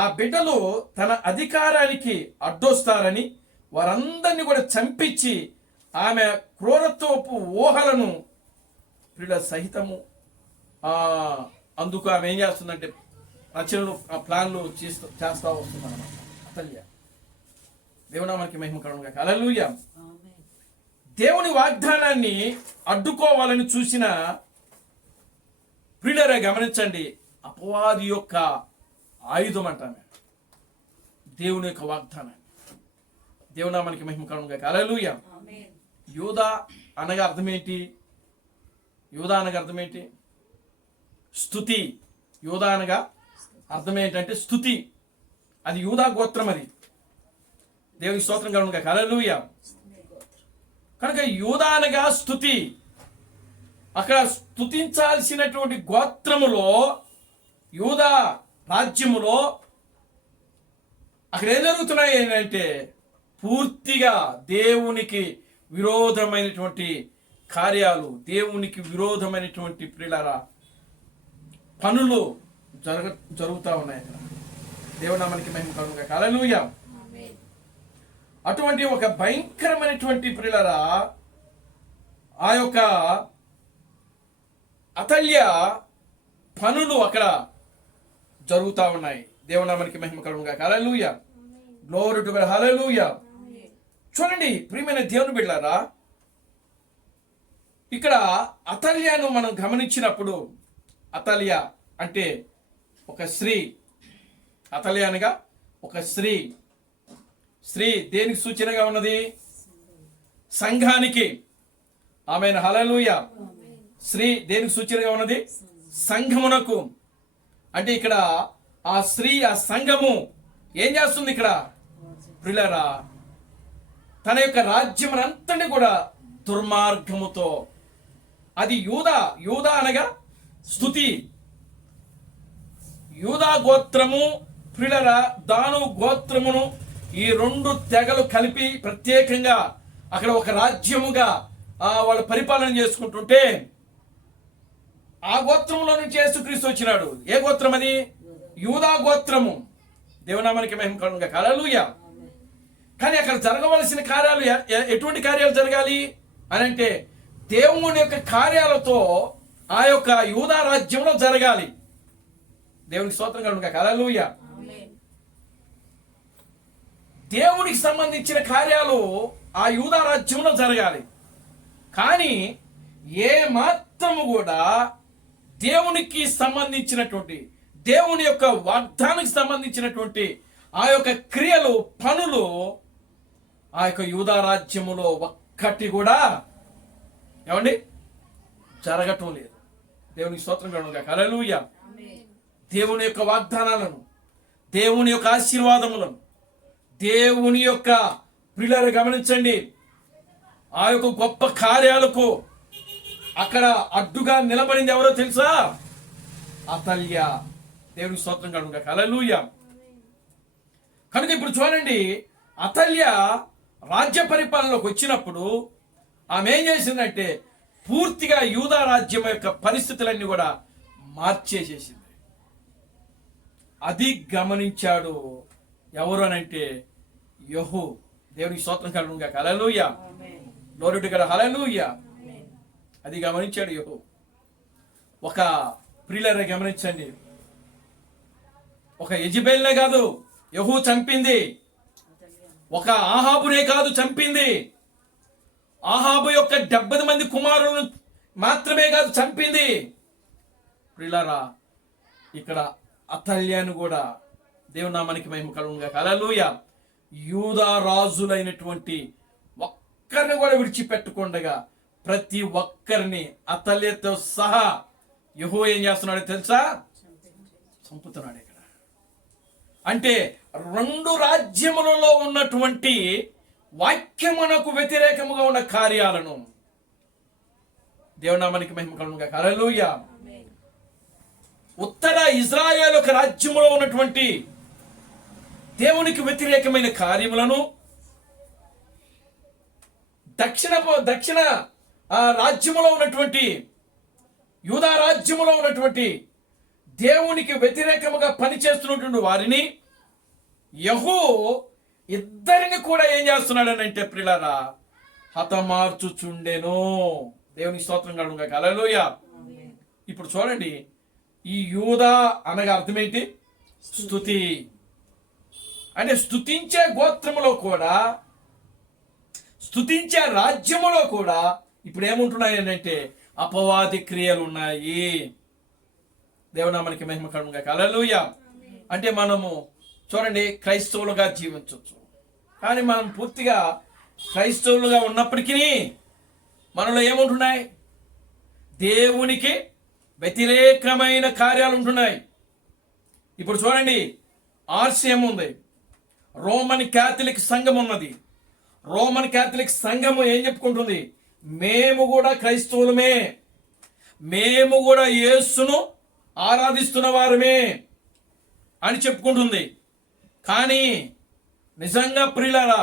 ఆ బిడ్డలు తన అధికారానికి అడ్డొస్తారని వారందరినీ కూడా చంపించి ఆమె క్రూరత్వపు ఊహలను ప్రియుల సహితము అందుకు ఆమె ఏం చేస్తుందంటే రచనలు, ప్లాన్లు చేస్తా వస్తుందన్నమాట అతల్య. దేవునామానికి మహిమ కలుగును గాక. హల్లెలూయా. దేవుని వాగ్దానాన్ని అడ్డుకోవాలని చూసిన ప్రియులారా గమనించండి, అపవాది యొక్క ఆయుధం అంటామే దేవుని యొక్క వాగ్దానాన్ని. దేవునామానికి మహిమ కలుగును గాక. హల్లెలూయా. యూదా అనగా అర్థం ఏంటి? యూదా అనగా అర్థం ఏంటి? స్తుతి. యూదా అనగా అర్థం ఏంటంటే స్తుతి. అది యూదా గోత్రం. అది దేవునికి స్తోత్రం కలుగును గాక. హల్లెలూయా. కనుక యూదా అనగా స్తుతి. అక్కడ స్తుతించాల్సినటువంటి గోత్రములో, యూదా రాజ్యములో అక్కడ ఏం జరుగుతున్నాయి ఏంటంటే పూర్తిగా దేవునికి విరోధమైనటువంటి కార్యాలు, దేవునికి విరోధమైనటువంటి ప్రియులారా పనులు జరుగుతూ ఉన్నాయి. అక్కడ దేవునామానికి మహిమ కలుగును గాక. హల్లెలూయా. అటువంటి ఒక భయంకరమైనటువంటి ప్రియులారా ఆ యొక్క అతల్య పనులు అక్కడ జరుగుతూ ఉన్నాయి. దేవునామానికి మహిమ కలుగును గాక. Hallelujah. Glory to God. Hallelujah. చూడండి ప్రియమైన దేవుని బిడ్డలారా, ఇక్కడ అతల్యను మనం గమనించినప్పుడు, అతల్య అంటే ఒక స్త్రీ. అతల్య అనగా ఒక స్త్రీ. స్త్రీ దేనికి సూచనగా ఉన్నది? సంఘానికి. ఆమేన్. హల్లెలూయా. స్త్రీ దేనికి సూచనగా ఉన్నది? సంఘమునకు. అంటే ఇక్కడ ఆ స్త్రీ, ఆ సంఘము ఏం చేస్తుంది ఇక్కడ ప్రియులారా? తన యొక్క రాజ్యమునంతటిని కూడా దుర్మార్గముతో, అది యూదా అనగా స్తుతి. యూదా గోత్రము ప్రియులారా దాను గోత్రమును ఈ రెండు తెగలు కలిపి ప్రత్యేకంగా అక్కడ ఒక రాజ్యముగా వాళ్ళు పరిపాలన చేసుకుంటుంటే ఆ గోత్రంలో నుంచి యేసుక్రీస్తు వచ్చినాడు. ఏ గోత్రం అది? యూదా గోత్రము. దేవునామానికి మహిమ కలుగును గాక. హల్లెలూయా. కానీ అక్కడ జరగవలసిన కార్యాలు ఎటువంటి కార్యాలు జరగాలి అని అంటే దేవుని యొక్క కార్యాలతో ఆ యొక్క యూదా రాజ్యంలో జరగాలి. దేవునికి స్తోత్రం కలుగును గాక. హల్లెలూయా. దేవునికి సంబంధించిన కార్యాలు ఆ యూదా రాజ్యంలో జరగాలి. కానీ ఏ మాత్రము కూడా దేవునికి సంబంధించినటువంటి, దేవుని యొక్క వాగ్దానానికి సంబంధించినటువంటి ఆ యొక్క క్రియలు, పనులు ఆ యొక్క యూదా రాజ్యములో ఒక్కటి కూడా ఏమండి జరగటం లేదు. దేవునికి స్తోత్రం కలుగును గాక. హల్లెలూయా. దేవుని యొక్క వాగ్దానాలను, దేవుని యొక్క ఆశీర్వాదములను, దేవుని యొక్క ప్రియులను గమనించండి. ఆ యొక్క గొప్ప కార్యాలకు అక్కడ అడ్డుగా నిలబడింది ఎవరో తెలుసా? అతల్య. దేవునికి స్తోత్రం కలుగును గాక. హల్లెలూయా. కనుక ఇప్పుడు చూడండి, అతల్య రాజ్య పరిపాలనలోకి వచ్చినప్పుడు ఆమె ఏం చేసిందంటే పూర్తిగా యూదా రాజ్యం యొక్క పరిస్థితులన్నీ కూడా మార్చేసేసింది. అది గమనించాడు ఎవరు అనంటే యెహూ. దేవునికి స్తోత్రం కలుగును గాక. Hallelujah. Glory to God. Hallelujah. అది గమనించాడు యెహూ. ఒక ప్రియులను గమనించండి, ఒక యెజబెల్నే కాదు యెహూ చంపింది, ఒక ఆహాబునే కాదు చంపింది, ఆహాబు యొక్క 70 మంది కుమారులను మాత్రమే కాదు చంపింది. ప్రియులారా ఇక్కడ అతల్యను కూడా, దేవుని నామానికి మహిమ కలుగును గాక. హల్లెలూయా. యూదా రాజులైనటువంటి ఒక్కరిని కూడా విడిచిపెట్టకుండా ప్రతి ఒక్కరిని అతల్యతో సహా యెహూ ఏం చేస్తున్నాడో తెలుసా? చంపుతున్నాడు. ఇక్కడ అంటే రెండు రాజ్యములలో ఉన్నటువంటి వాక్యమునకు వ్యతిరేకముగా ఉన్న కార్యాలను, దేవుని నామానికి మహిమ కలుగును గాక. హల్లెలూయా. ఉత్తర ఇజ్రాయేలు ఒక రాజ్యములో ఉన్నటువంటి దేవునికి వ్యతిరేకమైన కార్యములను, దక్షిణ రాజ్యములో ఉన్నటువంటి యూదా రాజ్యములో ఉన్నటువంటి దేవునికి వ్యతిరేకముగా పనిచేస్తున్నటువంటి వారిని యెహూ ఇద్దరిని కూడా ఏం చేస్తున్నాడనంటే ప్రియులారా హతమార్చుచుండెను. దేవునికి స్తోత్రం కలుగును గాక. హల్లెలూయా. ఇప్పుడు చూడండి, ఈ యూదా అనగా అర్థం ఏంటి? స్తుతి. అంటే స్తుతించే గోత్రములో కూడా, స్తుతించే రాజ్యములో కూడా ఇప్పుడు ఏముంటున్నాయి అంటే అపవాది క్రియలు ఉన్నాయి. దేవునామానికి మహిమ కలుగును గాక. హల్లెలూయా. అంటే మనము చూడండి క్రైస్తవులుగా జీవించవచ్చు, కానీ మనం పూర్తిగా క్రైస్తవులుగా ఉన్నప్పటికీ మనలో ఏముంటున్నాయి? దేవునికి వ్యతిరేకమైన కార్యాలు ఉంటున్నాయి. ఇప్పుడు చూడండి, ఆర్సిఎం ఉంది, రోమన్ క్యాథలిక్ సంఘం ఉన్నది. రోమన్ క్యాథలిక్ సంఘము ఏం చెప్పుకుంటుంది? మేము కూడా క్రైస్తవులమే, మేము కూడా యేసును ఆరాధిస్తున్న వారమే అని చెప్పుకుంటుంది. కానీ నిజంగా ప్రియులారా,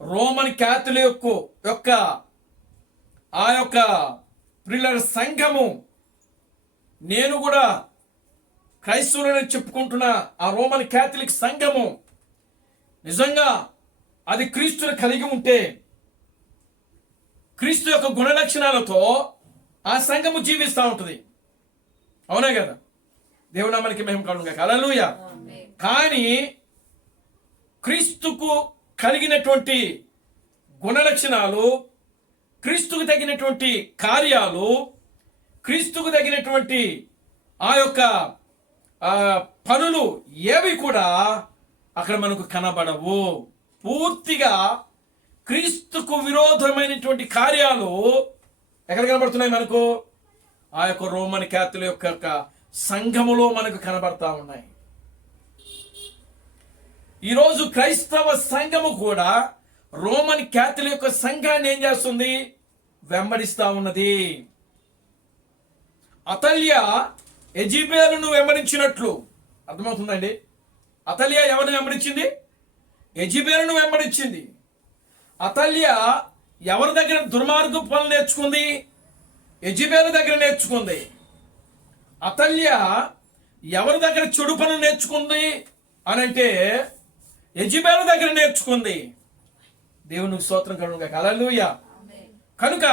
రోమన్ క్యాథలిక్ యొక్క ఆ యొక్క ప్రియుల సంఘము, నేను కూడా క్రైస్తవులని చెప్పుకుంటున్న ఆ రోమన్ క్యాథలిక్ సంఘము నిజంగా అది క్రీస్తుని కలిగి ఉంటే, క్రీస్తు యొక్క గుణలక్షణాలతో ఆ సంఘము జీవిస్తూ ఉంటుంది. అవునా కదా? దేవుడు నామానికి మహిమ కలుగును గాక. హల్లెలూయా. కానీ క్రీస్తుకు కలిగినటువంటి గుణలక్షణాలు, క్రీస్తుకు తగినటువంటి కార్యాలు, క్రీస్తుకు తగినటువంటి ఆ యొక్క పనులు ఏవి కూడా అక్కడ మనకు కనబడవు. పూర్తిగా క్రీస్తుకు విరోధమైనటువంటి కార్యాలు ఎక్కడ కనబడుతున్నాయి మనకు? ఆ యొక్క రోమన్ క్యాథలిక్ యొక్క సంఘములో మనకు కనబడతా ఉన్నాయి. ఈరోజు క్రైస్తవ సంఘము కూడా రోమన్ క్యాథలిక్ యొక్క సంఘాన్ని ఏం చేస్తుంది? వెంబడిస్తా ఉన్నది. అతల్య యెజబెలును వెంబడించినట్లు అర్థమవుతుందండి. అతల్య ఎవరిని వెంబడించింది? యెజబెలును వెంబడించింది. అతల్య ఎవరి దగ్గర దుర్మార్గపు పనులు నేర్చుకుంది? యెజబెలు దగ్గర నేర్చుకుంది. అతల్య ఎవరి దగ్గర చెడు పనులు నేర్చుకుంది అని అంటే యెజబెలు దగ్గర నేర్చుకుంది. దేవునికి స్తోత్రం కలుగును గాక. హల్లెలూయా. కనుక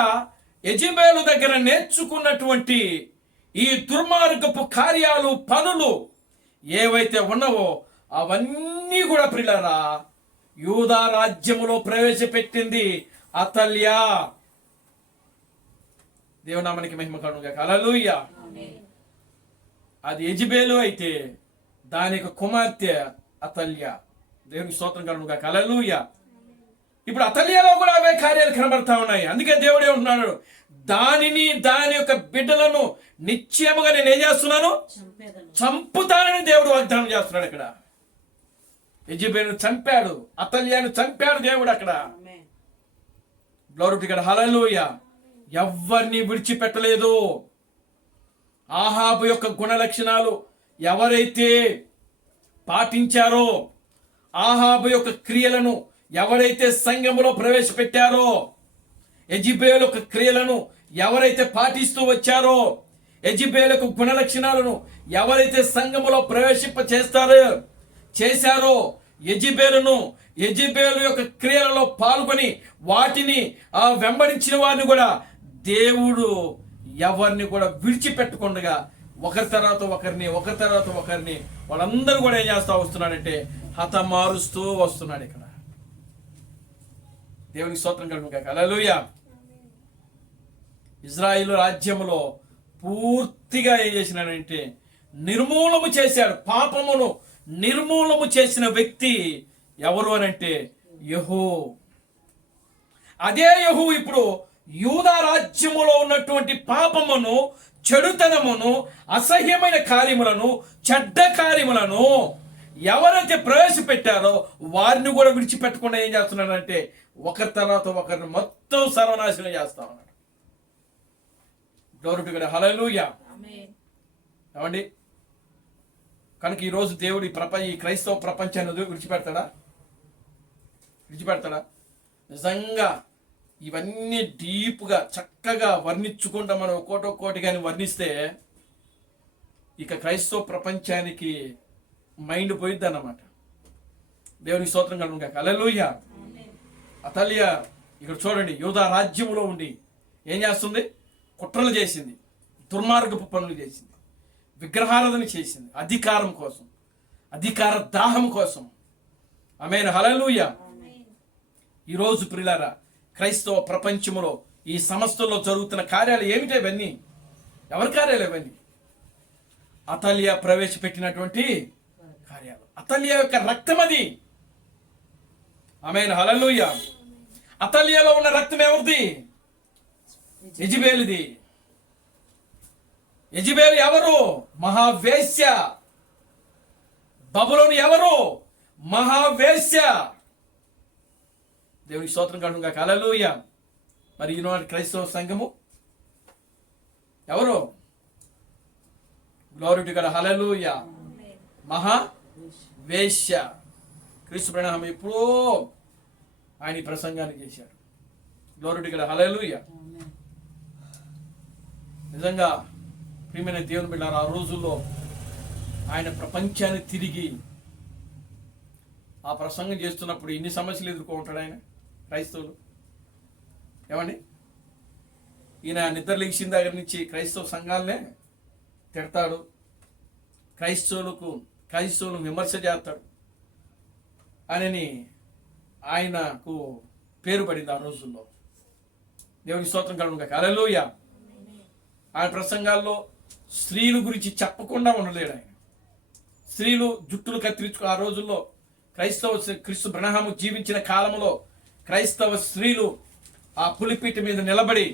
యెజబెలు దగ్గర నేర్చుకున్నటువంటి ఈ దుర్మార్గపు కార్యాలు, పనులు ఏవైతే ఉన్నావో అవన్నీ కూడా ప్రియులారా యూదా రాజ్యములో ప్రవేశపెట్టింది అతల్య. దేవునామానికి మహిమ కలుగును గాక. హల్లెలూయా. అది యెజబెలు అయితే దానికి కుమార్తె అతల్య. దేవునికి స్తోత్రం కలుగును గాక. హల్లెలూయా. ఇప్పుడు అతల్యలో కూడా అవే కార్యాలు కనబడతా ఉన్నాయి. అందుకే దేవుడు ఏమంటున్నాడు? దానిని, దాని యొక్క బిడ్డలను నిశ్చయముగా నేను ఏం చేస్తున్నాను? చంపుతానని దేవుడు వాగ్దానం చేస్తున్నాడు. అక్కడ యెజబెలును చంపాడు, అతల్యను చంపాడు దేవుడు అక్కడ. Glory to God. హల్లెలూయా. ఎవరిని విడిచిపెట్టలేదు. ఆహాబు యొక్క గుణలక్షణాలు ఎవరైతే పాటించారో, ఆహాబు యొక్క క్రియలను ఎవరైతే సంఘములో ప్రవేశపెట్టారో, యెజబెలు యొక్క క్రియలను ఎవరైతే పాటిస్తూ వచ్చారో, యెజబెలు యొక్క గుణలక్షణాలను ఎవరైతే సంఘములో ప్రవేశింప చేశారో, యెజబెలు యొక్క క్రియలలో పాల్గొని వాటిని వెంబడించిన వారిని కూడా దేవుడు ఎవరిని కూడా విడిచిపెట్టకుండా ఒకరి తర్వాత ఒకరిని వాళ్ళందరూ కూడా ఏం చేస్తా వస్తున్నాడంటే హతమారుస్తూ వస్తున్నాడు ఇక్కడ. దేవునికి స్తోత్రం కలుగును గాక. హల్లెలూయా. ఇజ్రాయిల్ రాజ్యములో పూర్తిగా ఏం చేసినాడంటే నిర్మూలము చేశాడు. పాపమును నిర్మూలము చేసిన వ్యక్తి ఎవరు అనంటే యెహూ. అదే యెహూ ఇప్పుడు యూదా రాజ్యములో ఉన్నటువంటి పాపమును, చెడుతనమును, అసహ్యమైన కార్యములను, చెడ్డ కార్యములను ఎవరైతే ప్రవేశపెట్టారో వారిని కూడా విడిచిపెట్టకుండా ఏం చేస్తున్నాడంటే ఒకరి తర్వాత ఒకరిని మొత్తం సర్వనాశనం చేస్తా ఉన్నాడు. Glory to God. హల్లెలూయా. ఏమండి? కనుక ఈరోజు దేవుడు ఈ క్రైస్తవ ప్రపంచాన్ని విడిచిపెడతాడా? నిజంగా ఇవన్నీ డీప్గా చక్కగా వర్ణించుకుంటా మనం ఒక్కోటి కానీ వర్ణిస్తే ఇక క్రైస్తవ ప్రపంచానికి మైండ్ పోయిద్ది అన్నమాట. దేవునికి స్తోత్రం కలుగును గాక. హల్లెలూయా. అతల్య ఇక్కడ చూడండి, యూదా రాజ్యములో ఉండి ఏం చేస్తుంది? కుట్రలు చేసింది, దుర్మార్గపు పనులు చేసింది, విగ్రహారాధన చేసింది, అధికారం కోసం, అధికార దాహం కోసం. ఆమేన్. హల్లెలూయా. ఈరోజు ప్రియులారా క్రైస్తవ ప్రపంచములో ఈ సంస్థల్లో జరుగుతున్న కార్యాలు ఏమిటి? ఇవన్నీ ఎవరి కార్యాలు? ఇవన్నీ అతల్య ప్రవేశపెట్టినటువంటి కార్యాలు. అతల్య యొక్క రక్తం అది. ఆమేన్, హల్లెలూయా. అతల్యలో ఉన్న రక్తం ఎవరిది? యెజబేలుది. యెజబేలు ఎవరు? మహావేశ్య. బబులోను ఎవరు? మహావేశ్య. దేవునికి స్తోత్రం కలుగును గాక, హల్లెలూయా. మరి ఈనాటి క్రైస్తవ సంఘము ఎవరు? గ్లోరీ టు గాడ్, హల్లెలూయా. మహావేశ్య. క్రీస్తు ప్రణామం ఎప్పుడో ఆయన ఈ ప్రసంగాన్ని చేశాడు. గ్లోరీ టు గాడ్, హల్లెలూయా. నిజంగా ప్రియమైన దేవుని బిడ్డలారా, ఆ రోజుల్లో ఆయన ప్రపంచాన్ని తిరిగి ఆ ప్రసంగం చేస్తున్నప్పుడు ఇన్ని సమస్యలు ఎదుర్కొంటాడు ఆయన. క్రైస్తవులు ఏమండి, ఈయన నిద్ర లేచిన దగ్గర నుంచి క్రైస్తవ సంఘాలనే తిడతాడు, క్రైస్తవులను విమర్శ చేస్తాడు అని ఆయనకు పేరు పడింది ఆ రోజుల్లో. దేవుని స్తోత్రం కలుగును గాక, హల్లెలూయా. ఆయన ప్రసంగాల్లో స్త్రీల గురించి చెప్పకుండా ఉండలేడు ఆయన. స్త్రీలు జుట్టులు కత్తిరించుకో, ఆ రోజుల్లో క్రీస్తు బ్రహ్మము జీవించిన కాలంలో క్రైస్తవ స్త్రీలు ఆ పులిపీట మీద నిలబడి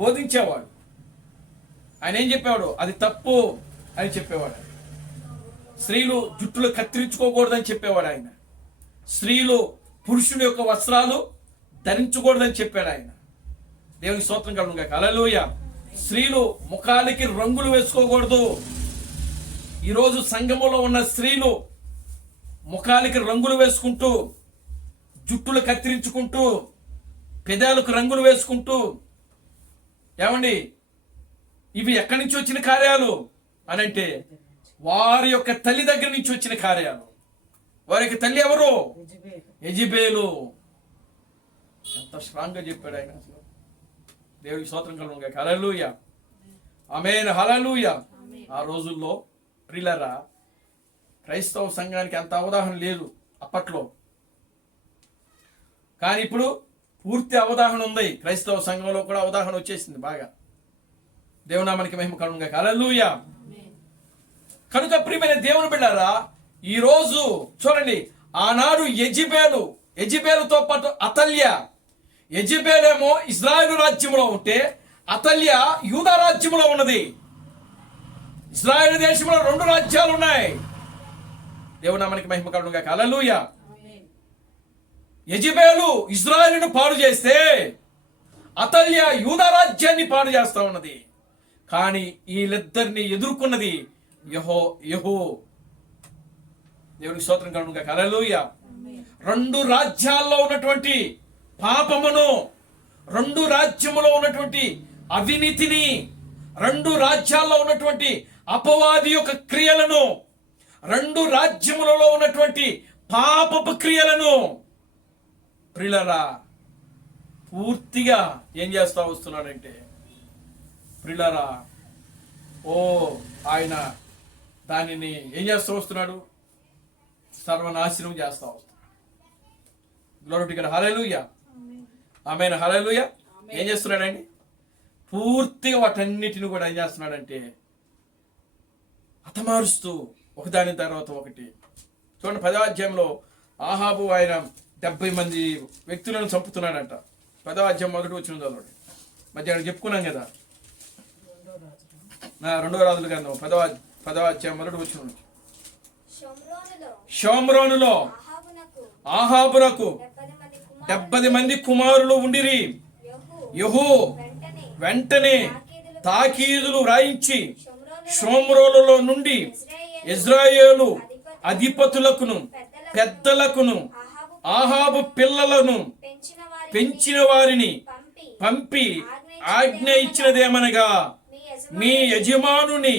బోధించేవాడు. ఆయన ఏం చెప్పేవాడు? అది తప్పు అని చెప్పేవాడు. స్త్రీలు జుట్టులు కత్తిరించుకోకూడదని చెప్పేవాడు ఆయన. స్త్రీలు పురుషుని యొక్క వస్త్రాలు ధరించకూడదని చెప్పాడు ఆయన. దేవుని స్తోత్రం కలుగును గాక, హల్లెలూయా. స్త్రీలు ముఖాలకి రంగులు వేసుకోకూడదు. ఈరోజు సంఘములో ఉన్న స్త్రీలు ముఖాలకి రంగులు వేసుకుంటూ, జుట్టులు కత్తిరించుకుంటూ, పెదాలకు రంగులు వేసుకుంటూ, ఏమండి ఇవి ఎక్కడి నుంచి వచ్చిన కార్యాలు అని అంటే వారి యొక్క తల్లి దగ్గర నుంచి వచ్చిన కార్యాలు. వారి యొక్క తల్లి ఎవరు? యెజబేలు. ఎంత స్ట్రాంగ్ గా చెప్పాడు ఆయన అసలు. దేవుడికి స్తోత్రం కలుగును గాక, హల్లెలూయా. ఆమేన్, హల్లెలూయా. ఆ రోజుల్లో ప్రియులారా, క్రైస్తవ సంఘానికి అంత అవగాహన లేదు అప్పట్లో. కానీ ఇప్పుడు పూర్తి అవగాహన ఉంది. క్రైస్తవ సంఘంలో కూడా అవగాహన వచ్చేసింది బాగా. దేవునామానికి మహిమ కలుగును గాక, హల్లెలూయా. కనుక ప్రియమైన దేవుని బిడ్డలారా, ఈ రోజు చూడండి, ఆనాడు యెజబేలుతో పాటు అతల్య. యెజబేలేమో ఇజ్రాయేలు రాజ్యంలో ఉంటే అతల్య యూదా రాజ్యంలో ఉన్నది. ఇజ్రాయేల్ దేశంలో 2 రాజ్యాలు ఉన్నాయి. దేవునామానికి మహిమ కలుగును గాక, హల్లెలూయా. యెజబేలు ఇజ్రాయేలును పాడు చేస్తే అతల్య యూదా రాజ్యాన్ని పాడు చేస్తా ఉన్నది. కానీ వీళ్ళిద్దరిని ఎదుర్కొన్నది యెహూ. దేవునికి స్తోత్రం కలుగును గాక, హల్లెలూయా. 2 రాజ్యాల్లో ఉన్నటువంటి పాపమును, 2 రాజ్యములో ఉన్నటువంటి అవినీతిని, 2 రాజ్యాల్లో ఉన్నటువంటి అపవాది యొక్క క్రియలను, 2 రాజ్యములలో ఉన్నటువంటి పాపపు క్రియలను ప్రియులారా పూర్తిగా ఏం చేస్తా వస్తున్నాడంటే, ప్రియులారా ఆయన దానిని ఏం చేస్తూ వస్తున్నాడు? సర్వనాశనం చేస్తా వస్తున్నాడు. గ్లోరీ టు గాడ్, హల్లెలూయా. ఆమేన్, హల్లెలూయా. ఏం చేస్తున్నాడండి? పూర్తిగా వాటన్నిటిని కూడా ఏం చేస్తున్నాడంటే హతమారుస్తూ ఒకదాని తర్వాత ఒకటి. చూడండి 10వ అధ్యాయంలో ఆహాబు ఆయన 70 మంది వ్యక్తులను చంపుతున్నాడంట. 10వ అధ్యాయం 1 వచ్చిన చదవండి. మధ్యాహ్నం చెప్పుకున్నాం కదా, 2వ రాజుల గ్రంథం 10వ అధ్యాయం 1 వచ్చిన. షోమ్రోనులో ఆహాబునకు 70 మంది కుమారులు ఉండిరి. యెహూ వెంటనే తాకీదులు వ్రాయించి షోమ్రోనులో నుండి ఇజ్రాయేలు అధిపతులకును పెద్దలకును ఆహాబు పిల్లలను పెంచిన వారిని పంపి ఆజ్ఞ ఇచ్చినదేమనగా, మీ యజమానుని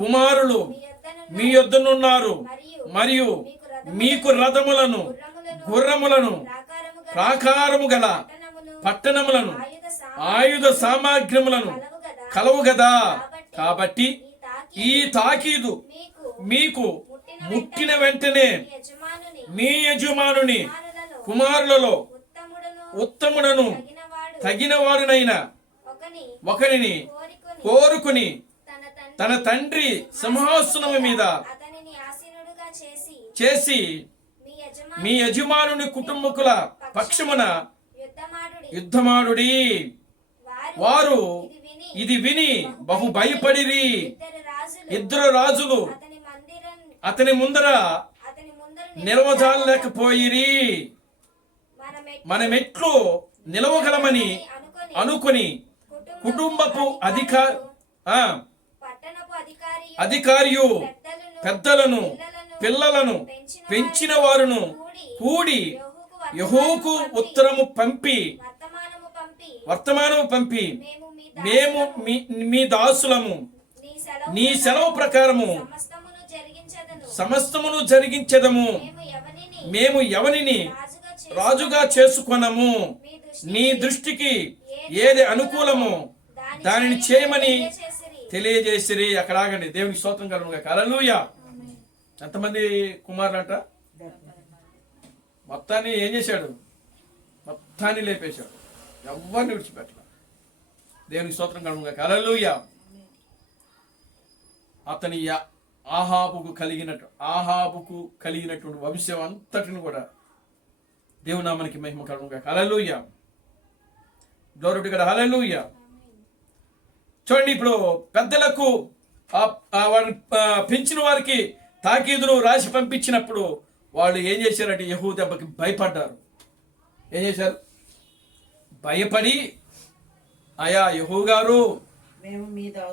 కుమారులు మీ యొద్దనున్నారు, మరియు మీకు రథములను గుర్రములను ప్రాకారము గల పట్టణములను ఆయుధ సామాగ్రములను కలవు గదా. కాబట్టి ఈ తాకీదు మీకు ముట్టిన వెంటనే మీ యజమానుని కుమారులలో ఉత్తముడను తగిన వాడునైన ఒకరిని కోరుకుని తన తండ్రి సింహాసనము మీద చేసి మీ యజమానుని కుటుంబకుల పక్షమున యుద్ధమాడుడి. యుద్ధమాడుడి. వారు ఇది విని బహు భయపడిరి. ఇద్దరు రాజులు అతని ముందర నిలవజాలలేకపోయిరి. మనమెట్లు నిలవగలమని అనుకొని కుటుంబపు అధికారియు పెద్దలను పిల్లలను పెంచిన వారును కూడి యెహోవాకు ఉత్తరము వర్తమానము పంపి మేము మీ దాసులము, నీ సెలవు ప్రకారము సమస్తమును జరిగించెదము. మేము ఎవనిని రాజుగా చేసుకొనము. నీ దృష్టికి ఏది అనుకూలమో దానిని చేయమని తెలియజేసిరి. అక్కడ ఆగండి. దేవునికి స్తోత్రం కలుగునుగాక. హల్లెలూయా. ఎంతమంది కుమారులు అంట? మొత్తాన్ని ఏం చేశాడు? మొత్తాన్ని లేపేశాడు. ఎవరిని విడిచిపెట్టాల. దేవునికి స్తోత్రం కలుగునుగాక. హల్లెలూయా. అతని ఆహాబుకు కలిగినటువంటి వంశం అంతటిని కూడా దేవునామానికి మహిమ కలుగునుగాక. Hallelujah. Glory to God. Hallelujah. చూడండి, ఇప్పుడు పెద్దలకు వారిని పెంచిన వారికి తాకీదులు రాసి పంపించినప్పుడు వాళ్ళు ఏం చేశారంటే యెహూ దెబ్బకి భయపడ్డారు. ఏం చేశారు? భయపడి, అయా యెహూ గారు,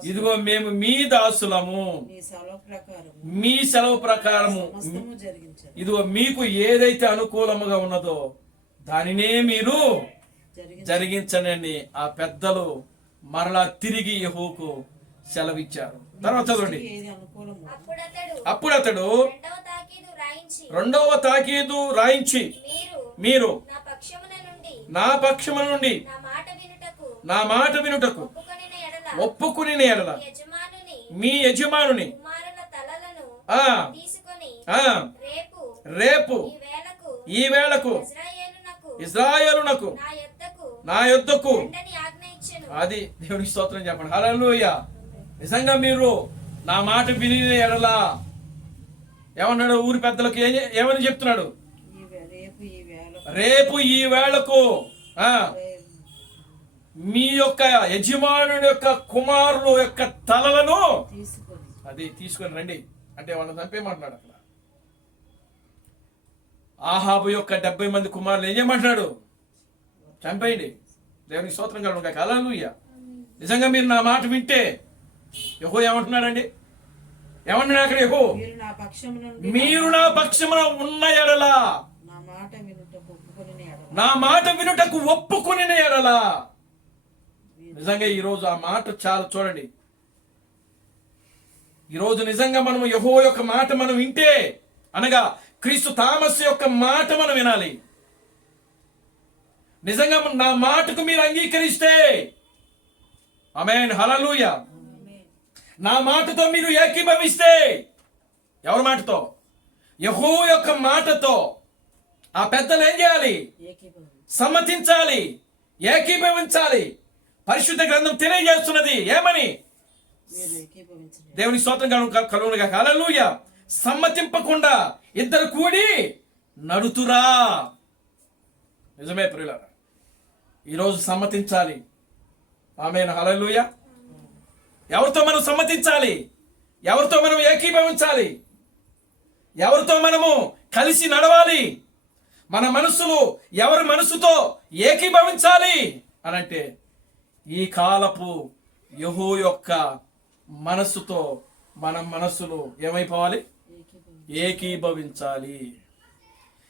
ఇదిగో మేము మీ దాసులము, మీ సెలవు ప్రకారము ఇదిగో మీకు ఏదైతే అనుకూలముగా ఉన్నదో దానినే మీరు జరిగించనండి. ఆ పెద్దలు మరలా తిరిగి యెహూకు సెలవిచ్చారు. తర్వాత చదవండి. అప్పుడు అతడు రెండవ తాకీదు రాయించి మీరు నా పక్షము నుండి నా మాట వినుటకు ఒప్పుకుని ఎడల మీ యజమానుని రేపు ఈ వేళకు ఇశ్రాయేలునకు నా యొద్దకు. అది దేవునికి స్తోత్రం చెప్పండి. హల్లెలూయా. నిజంగా మీరు నా మాట విని ఎడలా ఏమన్నాడు? ఊరి పెద్దలకు ఏమని చెప్తున్నాడు? రేపు ఈ వేళకు మీ యొక్క యజమానుని యొక్క కుమారుల యొక్క తలలను అది తీసుకొని రండి అంటే వాళ్ళని చంపేయమంటున్నాడు. అక్కడ ఆహాబు యొక్క 70 మంది కుమారులు ఏం చేయమంటున్నాడు? చంపేయండి. దేవునికి స్తోత్రం కలుగునుగాక. హల్లెలూయా. నిజంగా మీరు నా మాట వింటే యెహోవా ఏమంటున్నాడండి? ఏమంటున్నాడు అక్కడ? యెహోవా మీరు నా పక్షమున ఉన్న ఎడల నా మాట వినుటకు ఒప్పుకొని ఎడల. నిజంగా ఈరోజు ఆ మాట చాలా చూడండి. ఈరోజు నిజంగా మనం యెహోవా యొక్క మాట మనం వింటే, అనగా క్రీస్తు థామస్ యొక్క మాట మనం వినాలి. నిజంగా నా మాటకు మీరు అంగీకరిస్తే, ఆమేన్, హల్లెలూయా, నా మాటతో మీరు ఏకీభవిస్తే, ఎవరి మాటతో? యెహోవా యొక్క మాటతో ఆ పెద్దలు ఏం చేయాలి? సమ్మతించాలి, ఏకీభవించాలి. పరిశుద్ధ గ్రంథం తెలియజేస్తున్నది ఏమని? దేవుని స్తోత్రం కలుగునుగాక. హల్లెలూయా. సమ్మతింపకుండా ఇద్దరు కూడి నడుతురా. నిజమే ప్రియులారా, ఈరోజు సమ్మతించాలి. ఆమేన్, హల్లెలూయా. ఎవరితో మనం సమ్మతించాలి? ఎవరితో మనం ఏకీభవించాలి? ఎవరితో మనము కలిసి నడవాలి? మన మనసులు ఎవరి మనసుతో ఏకీభవించాలి అనంటే ఈ కాలపు యెహోవా యొక్క మనస్సుతో మన మనస్సులు ఏమైపోవాలి? ఏకీభవించాలి.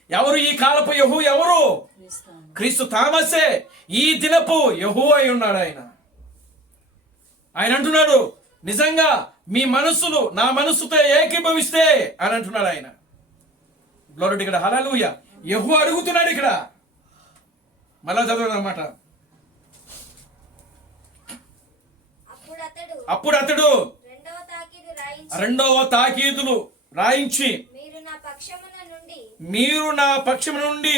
ఎవరు ఈ కాలపు యెహోవా? ఎవరు? క్రీస్తు థామసే ఈ దినపు యెహోవా అయి ఉన్నాడు. ఆయన అంటున్నాడు, నిజంగా మీ మనస్సులు నా మనస్సుతో ఏకీభవిస్తే అని అంటున్నాడు ఆయన. Glory to God. హల్లెలూయా. యెహోవా అడుగుతున్నాడు ఇక్కడ. మళ్ళా చదవండి అన్నమాట. అప్పుడు అతడు రెండవ తాకీదులు రాయించి మీరు నా పక్షము నుండి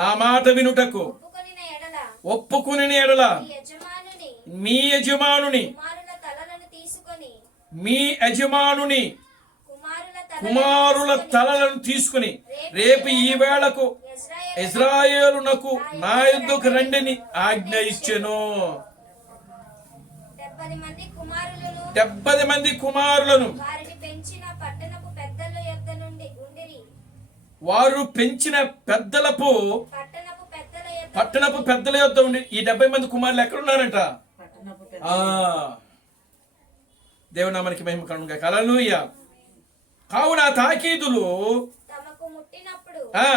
నా మాట వినుటకు ఒప్పుకుని ఎడల మీ యజమానుని కుమారుల తలలను తీసుకుని రేపు ఈ వేళకు ఇజ్రాయేలునకు నా యుద్ధకు రండిని ఆజ్ఞ ఇచ్చెను. 70 మంది కుమారులను 70 మంది కుమారులను వారిని పెంచిన పట్టణపు పెద్దల యొద్ద నుండి ఉండిరి. వారు పెంచిన పెద్దలపు పట్టణపు పెద్దల యొద్ద ఉండి. ఈ 70 మంది కుమారులు ఎక్కడున్నారంట? పట్టణపు ఆ దేవుని నామానికి మహిమ కలుగును గాక. హల్లెలూయా. కావున తాకీదులు తమకు ముట్టినప్పుడు ఆ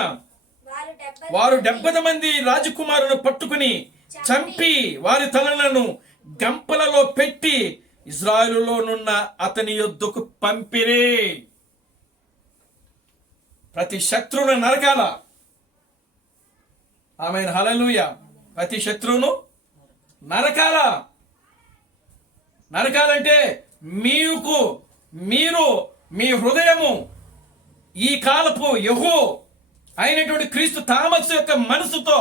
వారు 70 మంది రాజకుమారులను పట్టుకుని చంపి వారి తలలను గంపలలో పెట్టి ఇజ్రాయేలులోనున్న అతని యొద్దకు పంపిరి. ప్రతి శత్రువును నరకాల. ఆమేన్. హల్లెలూయా. ప్రతి శత్రువును నరకాలంటే మీరు మీ హృదయము ఈ కాలపు యెహూ అయినటువంటి క్రీస్తు థామస్ యొక్క మనసుతో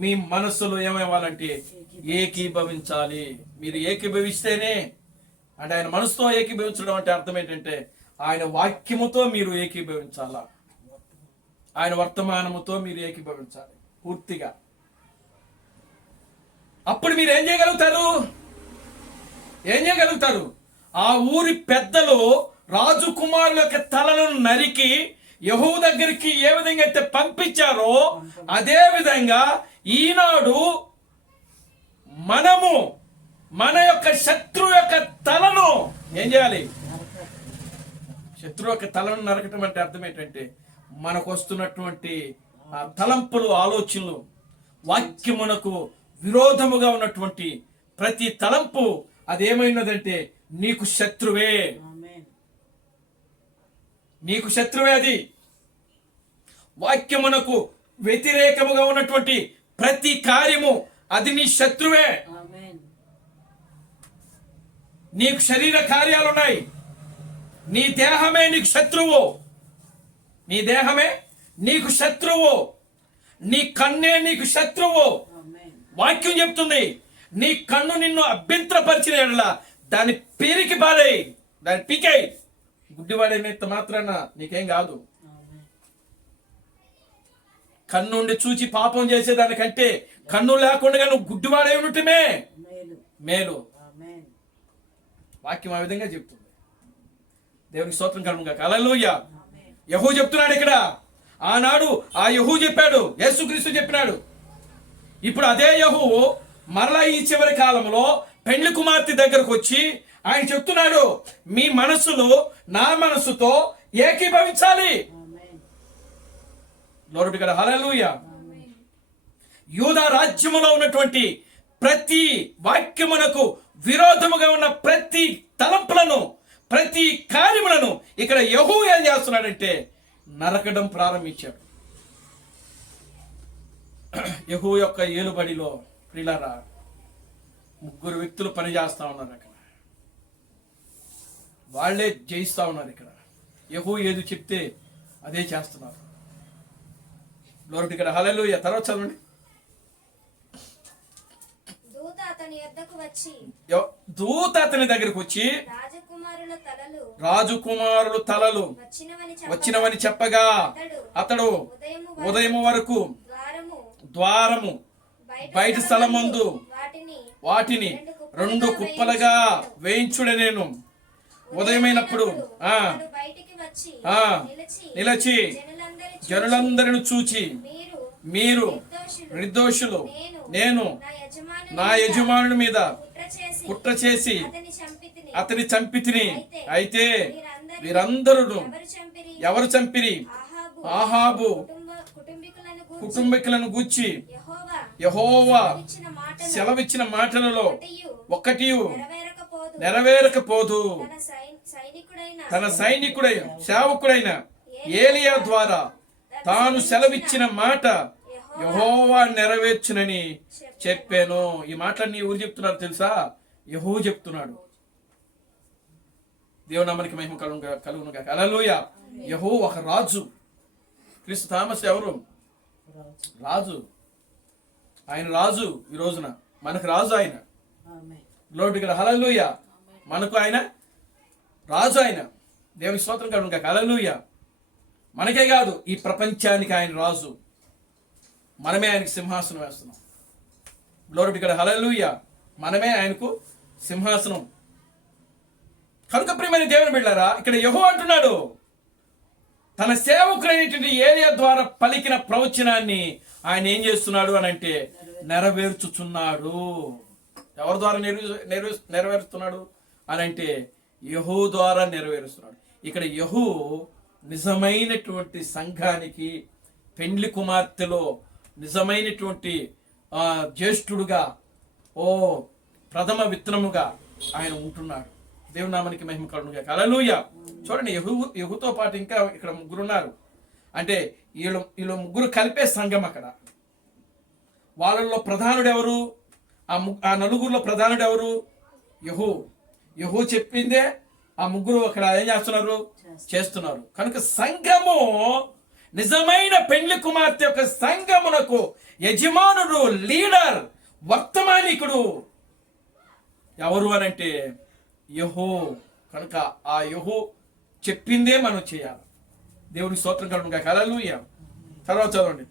మీ మనస్సులో ఏమవ్వాలంటే ఏకీభవించాలి. మీరు ఏకీభవిస్తేనే అంటే ఆయన మనసుతో ఏకీభవించడం అంటే అర్థం ఏంటంటే ఆయన వాక్యముతో మీరు ఏకీభవించాలా, ఆయన వర్తమానముతో మీరు ఏకీభవించాలి పూర్తిగా. అప్పుడు మీరు ఏం చేయగలుగుతారు? ఆ ఊరి పెద్దలు రాజకుమారుల యొక్క తలను నరికి యెహూ దగ్గరికి ఏ విధంగా అయితే పంపించారో అదే విధంగా ఈనాడు మనము మన యొక్క శత్రువు యొక్క తలను ఏం చేయాలి? శత్రువు యొక్క తలను నరకటం అంటే అర్థం ఏంటంటే మనకు వస్తున్నటువంటి ఆ తలంపులు, ఆలోచనలు, వాక్యమునకు విరోధముగా ఉన్నటువంటి ప్రతి తలంపు అదేమైనదంటే నీకు శత్రువే. అది వాక్యమునకు వ్యతిరేకముగా ఉన్నటువంటి ప్రతి కార్యము అది నీ శత్రువే. నీకు శరీర కార్యాలు ఉన్నాయి, నీ దేహమే నీకు శత్రువు, నీ కన్నే నీకు శత్రువు. వాక్యం చెప్తుంది నీ కన్ను నిన్ను అభ్యంతరపరిచిన ఎడల దాన్ని పీరికి పాడేయి, దాన్ని పీకేయి. గుడ్డివాడైనంత మాత్రాన నీకేం కాదు. కన్ను ఉండి చూచి పాపం చేసేదానికంటే కన్ను లేకుండా నువ్వు గుడ్డివాడై ఉండటమే మేలు. వాక్యం ఆ విధంగా చెప్తుంది. దేవునికి స్తోత్రం కలుగును గాక. హల్లెలూయా. యెహూ చెప్తున్నాడు ఇక్కడ. ఆనాడు ఆ యెహూ చెప్పాడు, యేసుక్రీస్తు చెప్పినాడు. ఇప్పుడు అదే యెహూ మరలా ఈ చివరి కాలంలో పెండ్లి కుమార్తె దగ్గరకు వచ్చి ఆయన చెప్తున్నాడు, మీ మనసులు నా మనసుతో ఏకీభవించాలి. లోరుడు కదా. హల్లెలూయా. యూదా రాజ్యములో ఉన్నటువంటి ప్రతి వాక్యమునకు విరోధముగా ఉన్న ప్రతి తలంపులను, ప్రతి కార్యములను ఇక్కడ యెహూ ఏం చేస్తున్నాడంటే నరకడం ప్రారంభించాడు. యెహూ యొక్క ఏలుబడిలో ప్రియులారా 3 వ్యక్తులు పనిచేస్తా ఉన్నారు అక్కడ. వాళ్ళే జయిస్తా ఉన్నారు ఇక్కడ. యెహూ ఏది చెప్తే అదే చేస్తున్నారు. లోరుడు ఇక్కడ. హల్లెలూయా. తర్వాత చదవండి. దూత అతని దగ్గరకు వచ్చి రాజకుమారుల తలలు వచ్చినవని చెప్పగా అతడు ఉదయం వరకు ద్వారము బయట స్థలమందు వాటిని 2 కుప్పలుగా వేయించుడే. నేను ఉదయమైనప్పుడు నిలచి జనులందరిని చూచి మీరు నిర్దోషులు, నేను నా యజమానుని మీద కుట్ర చేసి అతని చంపితిని. అయితే వీరందరూ ఎవరు చంపిరి? ఆహాబు కుటుంబీకులను గూర్చి యెహోవా సెలవిచ్చిన మాటలలో ఒకటి నెరవేరకపోదు. తన సైనికుడై సేవకుడైన ఏలియా ద్వారా తాను సెలవిచ్చిన మాట యెహోవా నెరవేర్చునని చెప్పాను. ఈ మాటలన్నీ ఎవరు చెప్తున్నారు తెలుసా? యెహూ చెప్తున్నాడు. దేవుని నామానికి మహిమ కలుగును గాక. హల్లెలూయా. యెహూ ఒక రాజు. క్రీస్తు థామస్ ఎవరు? రాజు. ఆయన రాజు. ఈ రోజున మనకు రాజు ఆయన. లోటు ఇక్కడ. హల్లెలూయా. మనకు ఆయన రాజు. ఆయన దేవుని స్తోత్రం కలుగును గాక. హల్లెలూయా. మనకే కాదు, ఈ ప్రపంచానికి ఆయన రాజు. మనమే ఆయనకు సింహాసనం వేస్తున్నాం. Glory to God. హల్లెలూయా. మనమే ఆయనకు సింహాసనం. కనుక ప్రియమైన దేవుని బిడ్డలారా, ఇక్కడ యెహోవా అంటున్నాడు, తన సేవకుడైనటువంటి ఏలియా ద్వారా పలికిన ప్రవచనాన్ని ఆయన ఏం చేస్తున్నాడు అని అంటే నెరవేర్చుచున్నాడు. ఎవరి ద్వారా నెరవేరుస్తున్నాడు అని అంటే యెహూ ద్వారా నెరవేరుస్తున్నాడు. ఇక్కడ యెహూ నిజమైనటువంటి సంఘానికి పెండ్లి కుమార్తెలో నిజమైనటువంటి జ్యేష్ఠుడుగా, ప్రథమ విత్తనముగా ఆయన ఉంటున్నాడు. దేవుని నామానికి మహిమ కలుగును గాక. హల్లెలూయా. చూడండి, యెహూతో పాటు ఇంకా ఇక్కడ ముగ్గురు ఉన్నారు. అంటే వీళ్ళు ముగ్గురు కలిపే సంఘం. అక్కడ వాళ్ళల్లో ప్రధానుడు ఎవరు? ఆ నలుగురిలో ప్రధానుడు ఎవరు? యెహూ చెప్పిందే ఆ ముగ్గురు అక్కడ ఏం చేస్తున్నారు. కనుక సంఘము, నిజమైన పెండ్లి కుమార్తె యొక్క సంఘమునకు యజమానుడు, లీడర్, వర్తమానికుడు ఎవరు అనంటే యెహూ. కనుక ఆ యెహూ చెప్పిందే మనం చేయాలి. దేవుని స్తోత్రం కలుగును గాక. హల్లెలూయా. తర్వాత చదవండి.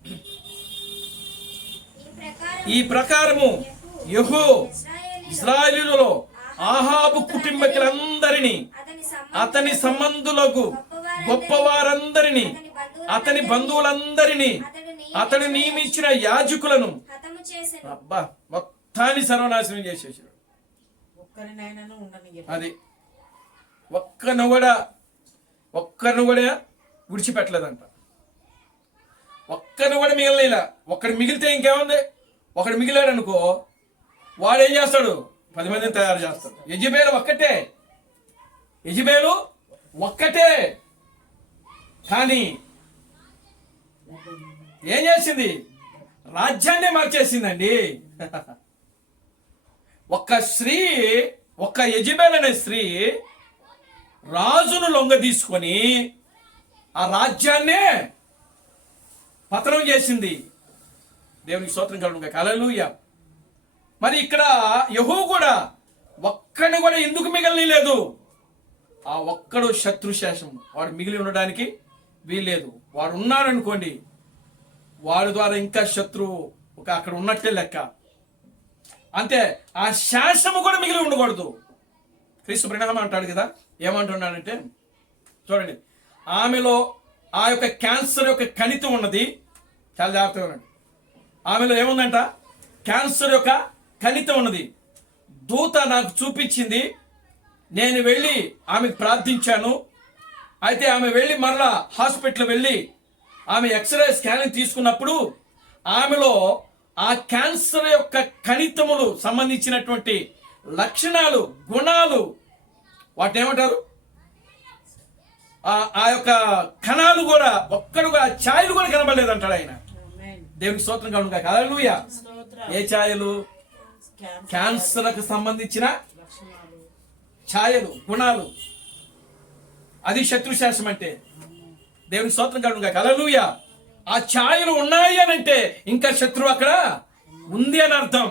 ఈ ప్రకారము యెహూ ఇశ్రాయేలులో ఆహాబు కుటుంబీకులందరినీ, అతని సంబంధులకు గొప్పవారందరినీ, అతని బంధువులందరినీ, అతడు నియమించిన యాజకులను మొత్తాన్ని సర్వనాశనం చేసేసాడు. అది ఒక్కను కూడా విడిచిపెట్టలేదంట. ఒక్కను కూడా మిగలలేలా. ఒక్కడు మిగిలితే ఇంకేముంది? ఒకడు మిగిలాడు అనుకో, వాడు ఏం చేస్తాడు? 10 మందిని తయారు చేస్తాడు. యెజబేలు ఒక్కటే కానీ ఏం చేసింది? రాజ్యాన్నే మార్చేసిందండి. ఒక్క యెజబేల్ అనే స్త్రీ రాజును లొంగ తీసుకొని ఆ రాజ్యాన్నే పతనం చేసింది. దేవునికి స్తోత్రం కలుగును గాక. హల్లెలూయా. మరి ఇక్కడ యెహూ కూడా ఒక్కడిని కూడా ఎందుకు మిగలలేదు? ఆ ఒక్కడు శత్రుశేషం. వాడు మిగిలి ఉండడానికి వీల్లేదు. వాడు ఉన్నాడు అనుకోండి, వాడి ద్వారా ఇంకా శత్రువు అక్కడ ఉన్నట్టే లెక్క. అంతే, ఆ శాసము కూడా మిగిలి ఉండకూడదు. క్రీస్తు ప్రణామం అంటాడు కదా. ఏమంటున్నాడంటే చూడండి, ఆమెలో ఆ యొక్క క్యాన్సర్ యొక్క కణితి ఉన్నది. చాలా జాగ్రత్తగా ఉండండి. ఆమెలో ఏముందంట? క్యాన్సర్ యొక్క కణితి ఉన్నది. దూత నాకు చూపించింది. నేను వెళ్ళి ఆమెకు ప్రార్థించాను. అయితే ఆమె వెళ్ళి మరలా హాస్పిటల్ వెళ్ళి ఆమె ఎక్స్రే స్కానింగ్ తీసుకున్నప్పుడు ఆమెలో ఆ క్యాన్సర్ యొక్క కణితములు సంబంధించినటువంటి లక్షణాలు, గుణాలు, వాటిని ఏమంటారు? ఆ యొక్క కణాలు కూడా ఒక్కడు కూడా ఛాయలు కూడా కనబడలేదు అంటాడు ఆయన. దేవునికి స్తోత్రం కలుగును గాక. హల్లెలూయా. ఏ ఛాయలు? క్యాన్సర్కు సంబంధించిన ఛాయలు, గుణాలు. అది శత్రుశాసనం అంటే. దేవునికి స్తోత్రం కలుగును గాక. హల్లెలూయా. ఆ ఛాయలు ఉన్నాయి అని అంటే ఇంకా శత్రువు అక్కడ ఉంది అని అర్థం.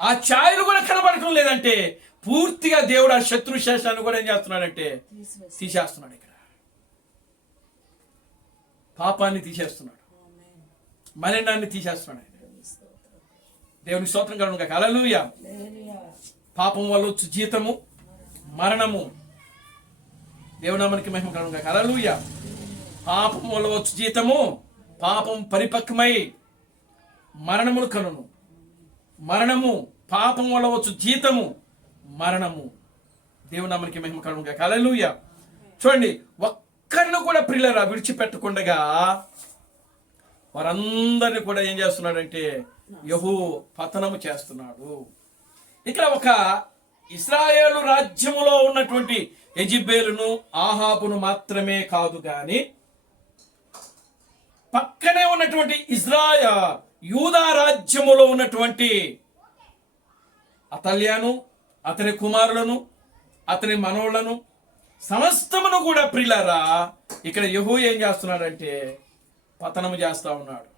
ఆ ఛాయలు కూడా కనబడటం లేదంటే పూర్తిగా దేవుడు ఆ శత్రుశేషాన్ని కూడా ఏం చేస్తున్నాడంటే తీసేస్తున్నాడు. ఇక్కడ పాపాన్ని తీసేస్తున్నాడు, మలినాన్ని తీసేస్తున్నాడు. దేవునికి స్తోత్రం కలుగును గాక. హల్లెలూయా. పాపం వల్ల వచ్చు జీతము మరణము. దేవునామానికి మహిమ కలుగును గాక. హల్లెలూయా. పాపం వల్ల వచ్చు జీతము, పాపం పరిపక్వమై మరణమును కనును. మరణము, పాపం వల్ల వచ్చు జీతము మరణము. దేవునామానికి మహిమ కలుగును గాక. హల్లెలూయా. చూడండి, ఒక్కరిని కూడా ప్రియులారా విడిచిపెట్టకుండా వారందరినీ కూడా ఏం చేస్తున్నాడంటే యెహూ పతనము చేస్తున్నాడు. ఇక్కడ ఒక ఇశ్రాయేలు రాజ్యములో ఉన్నటువంటి యెజబేలును, ఆహాబును మాత్రమే కాదు గాని పక్కనే ఉన్నటువంటి యూదా రాజ్యములో ఉన్నటువంటి అతల్యాను, అతని కుమారులను, అతని మనవులను సమస్తమును కూడా ప్రియులారా ఇక్కడ యెహూ ఏం చేస్తున్నాడంటే పతనము చేస్తా ఉన్నాడు.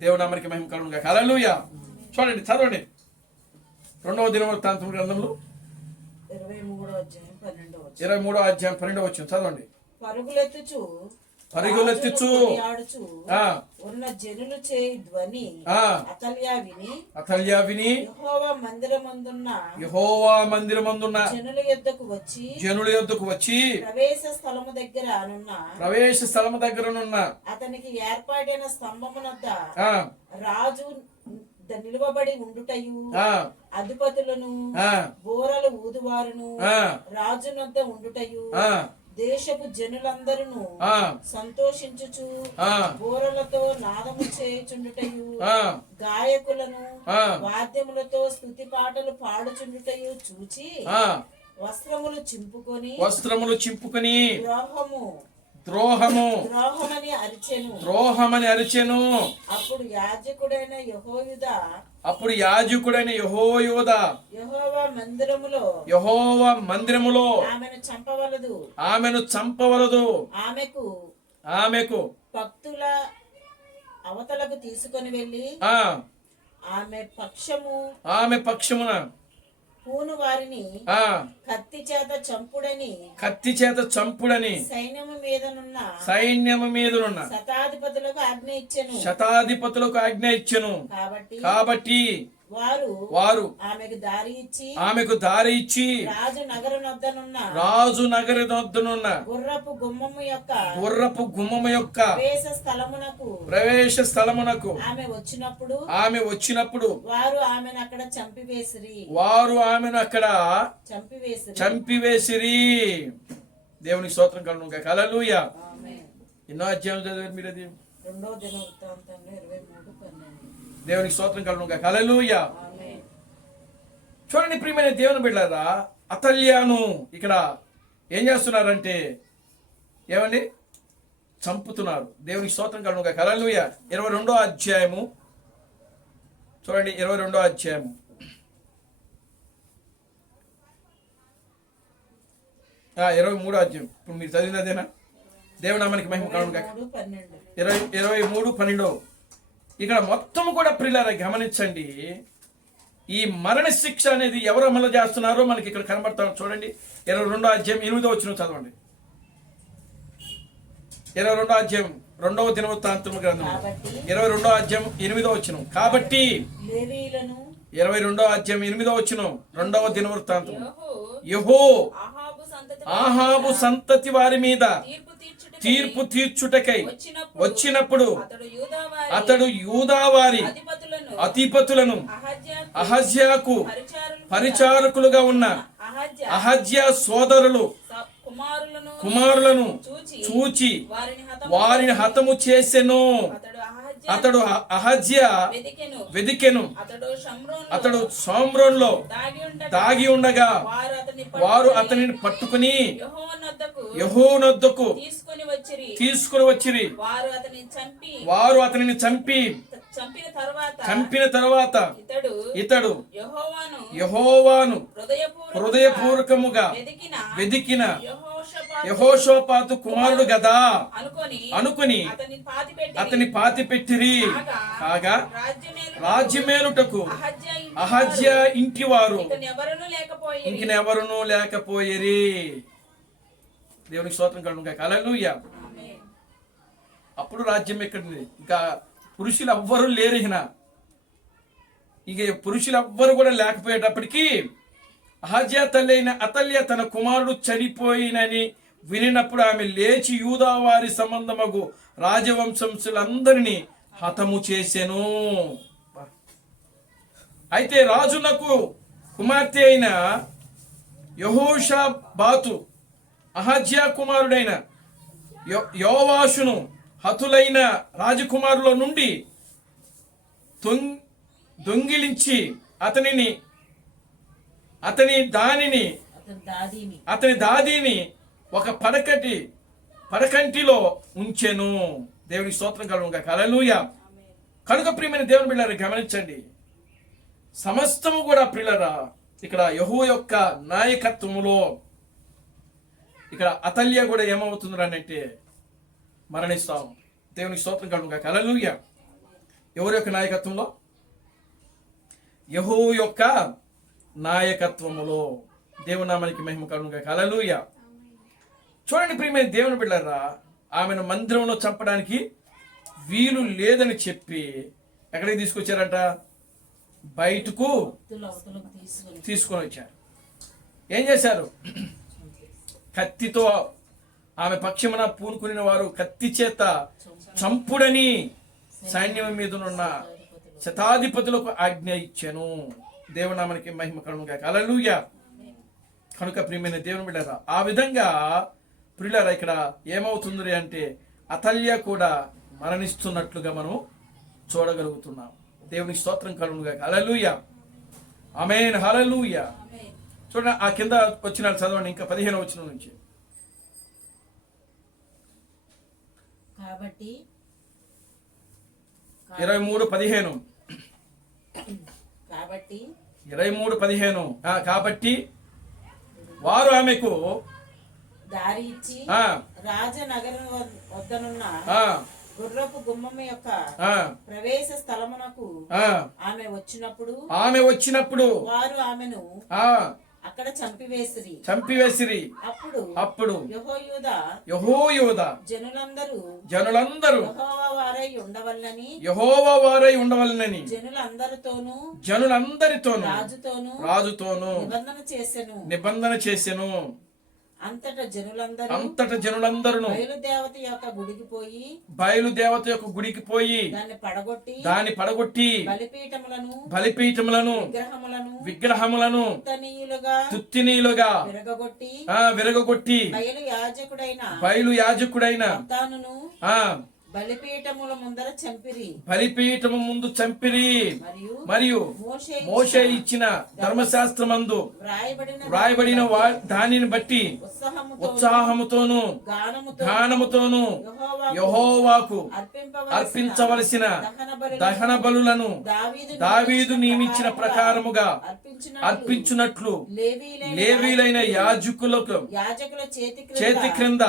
దేవుని నామానికి మహిమ కలుగును గాక. హల్లెలూయా. చూడండి, చదవండి 2వ దినవృత్తాంతం గ్రంథంలో 23వ అధ్యాయం 12వ వచనం. 23వ అధ్యాయం 12వ వచనం చదవండి. పరుగులెత్తుచు పరుగులెత్తుచు కొనియాడుచు ఆ, ఉన్న జనులు చేయి ధ్వని ఆ, అతల్యా విని యెహోవా యెహోవా మందిరమందున్న మందిరమందున్న జనుల యొద్దకు వచ్చి ప్రవేశ స్థలము దగ్గరనున్న అతనికి ఏర్పాటైన స్తంభమునొద్ద ఆ, రాజు నిలువబడి ఉండుటయు ఆ, అధిపతులను ఆ, బోరలు ఊదువారును ఆ, రాజునొద్ద ఉండుటయు ఆ, దేశపు జనులందరూ ఆ, సంతోషించుచు ఆ, బోరలతో నాదము చేయుచుండుటయు ఆ, గాయకులను ఆ, వాద్యములతో స్తుతి పాటలు పాడుచుండుటయు చూచి ఆ, వస్త్రములు చింపుకొని వస్త్రములు చింపుకొని ద్రోహము ద్రోహమని అరిచెను. అప్పుడు యాజకుడైన యెహోయూదా యెహోవా మందిరములో ఆమెను చంపవలదు ఆమెకు భక్తుల అవతలకు తీసుకొని వెళ్ళి ఆ, ఆమె పక్షమున పూను వారిని ఆ, కత్తి చేత చంపుడని సైన్యము మీదనున్న శతాధిపతులకు ఆజ్ఞ ఇచ్చెను. కాబట్టి వారు ఆమెకు దారి ఇచ్చి రాజు నగరి నొద్దనున్న గుర్రపు గుమ్మము యొక్క ప్రవేశ స్థలమునకు ఆమె వచ్చినప్పుడు వారు ఆమెను అక్కడ చంపివేసిరి. దేవునికి స్తోత్రం కలుగును గాక. హల్లెలూయా. ఎన్నో అధ్యాయాలు చదివారు మీరు? అది 2వ దినవృత్తాంతంలో 23:12. దేవునికి స్తోత్రం కలుగును గాక. హల్లెలూయా. చూడండి ప్రియమైన దేవుని బిడ్డలారా, అతల్యాను ఇక్కడ ఏం చేస్తున్నారంటే ఏమండి చంపుతున్నారు. దేవునికి స్తోత్రం కలుగును గాక. హల్లెలూయా. 22వ అధ్యాయము చూడండి. 22వ అధ్యాయము 23వ అధ్యాయం. ఇప్పుడు మీరు చదివినదేనా? దేవుని నామానికి మహిమ కలుగును గాక. 23:12 ఇక్కడ మొత్తం కూడా ప్రియులారా గమనించండి. ఈ మరణ శిక్ష అనేది ఎవరు అమలు చేస్తున్నారో మనకి ఇక్కడ కనబడతాం. చూడండి 22వ అధ్యాయం 8వ వచనం చదవండి. 22వ అధ్యాయం 2వ దినవృత్తాంతము గ్రంథం 22వ అధ్యాయం 8వ వచనం. కాబట్టి 22వ అధ్యాయం 8వ వచనం 2వ దినవృత్తాంతం. యెహో ఆహాబు సంతతి వారి మీద తీర్పు తీర్చుటకై వచ్చినప్పుడు అతడు యూదా వారి అధిపతులను అహజ్యాకు పరిచారకులుగా ఉన్న అహజ్యా సోదరులు కుమారులను చూచి వారిని హతము చేసెను. అతడు అహజ్యా వెదికెను. అతడు షోమ్రోన్లో దాగి ఉండగా వారు అతనిని పట్టుకుని యెహోవానొద్దకు తీసుకుని వచ్చిరి. వారు అతనిని చంపిన తరువాత ఇతడు యెహోవాను హృదయపూర్వకముగా వెదికిన యెహోషాపాతు కుమారుడు గదా అనుకుని అతని పాతి పెట్టిరి. కాగా రాజ్యమేలుటకు అహజ్యా ఇంటి వారు ఇంకెవరునూ లేకపోయిరి. దేవునికి స్తోత్రం కలుగును గాక. హల్లెలూయా. అప్పుడు రాజ్యం ఎక్కడిది? ఇంకా పురుషులు ఎవ్వరూ లేరు. ఇక పురుషులు ఎవ్వరు కూడా లేకపోయేటప్పటికీ అహజ్యా తల్లి అయిన అతల్య తన కుమారుడు చనిపోయినని వినినప్పుడు ఆమె లేచి యూదా వారి సంబంధమగు రాజవంశంసులందరినీ హతము చేసెను. అయితే రాజునకు కుమార్తె అయిన యెహోషాబాతు అహజ్యా కుమారుడైన యోవాషును హతులైన రాజకుమారుల నుండి దొంగిలించి అతని దాదిని ఒక పడకంటిలో ఉంచెను. దేవునికి స్తోత్రం కలుగును గాక. హల్లెలూయా. కనుక ప్రియమైన దేవుని బిడ్డలారా గమనించండి. సమస్తము కూడా ప్రియులారా ఇక్కడ యెహోవా యొక్క నాయకత్వములో ఇక్కడ అతల్య కూడా ఏమవుతుంది అంటే మరణిస్తాం. దేవునికి స్తోత్రం కలుగును గాక. హల్లెలూయా. ఎవరి యొక్క నాయకత్వంలో? యెహోవా యొక్క నాయకత్వములో. దేవుని నామానికి మహిమ కలుగును గాక. హల్లెలూయా. చూడండి ప్రియమైన దేవుని బిడ్డలారా, ఆమెను మందిరంలో చంపడానికి వీలు లేదని చెప్పి ఎక్కడికి తీసుకొచ్చారంట? బయటకు అవతలకు తీసుకొని వచ్చారు. ఏం చేశారు? కత్తితో ఆమె పక్షమున పూనుకుని వారు కత్తి చేత చంపుడని సైన్యం మీదనున్న శతాధిపతులకు ఆజ్ఞ ఇచ్చాను. దేవునామానికి మహిమ కలుగును గాక. హల్లెలూయా. కనుక ప్రియమైన దేవుని బిడ్డలారా, ఆ విధంగా ప్రియులారా ఇక్కడ ఏమవుతుంది అంటే అతల్య కూడా మరణిస్తున్నట్లుగా మనం చూడగలుగుతున్నాం. దేవునికి స్తోత్రం కలుగును గాక. హల్లెలూయా. ఆమేన్. హల్లెలూయా. చూడండి ఆ కింద వచ్చిన చదవండి, ఇంకా 15వ వచనం నుంచి. కాబట్టి 23:15. కాబట్టి 23:15. కాబట్టి వారు ఆమెకు దారి ఇచ్చి ఆ, రాజనగరం వద్దనున్న ఆ, గుర్రపు గుమ్మం యొక్క ఆ, ప్రవేశ స్థలమునకు ఆ, ఆమె వచ్చినప్పుడు వారు ఆమెను ఆ, అక్కడ చంపివేసిరి. అప్పుడు యెహోయూదా జనులందరూ యెహోవా వారై ఉండవలెనని జనులందరితోనూ రాజుతోను నిబంధన చేసెను. అంతట జనులందరూ బయలుదేవత యొక్క గుడికి పోయి దాన్ని పడగొట్టి బలిపీఠములను విగ్రహములను తుత్తినీలుగా విరగొట్టి బయలు యాజకుడైన బలిపీఠముల బలిపీఠము ముందు చంపిరి. మరియు మోషే ఇచ్చిన ధర్మశాస్త్రమందు వ్రాయబడిన దానిని బట్టి ఉత్సాహముతోను గానముతోను యెహోవాకు అర్పించవలసిన దహన బలులను దావీదు నియమించిన ప్రకారముగా అర్పించునట్లు లేవీలైన యాజకుల చేతి క్రింద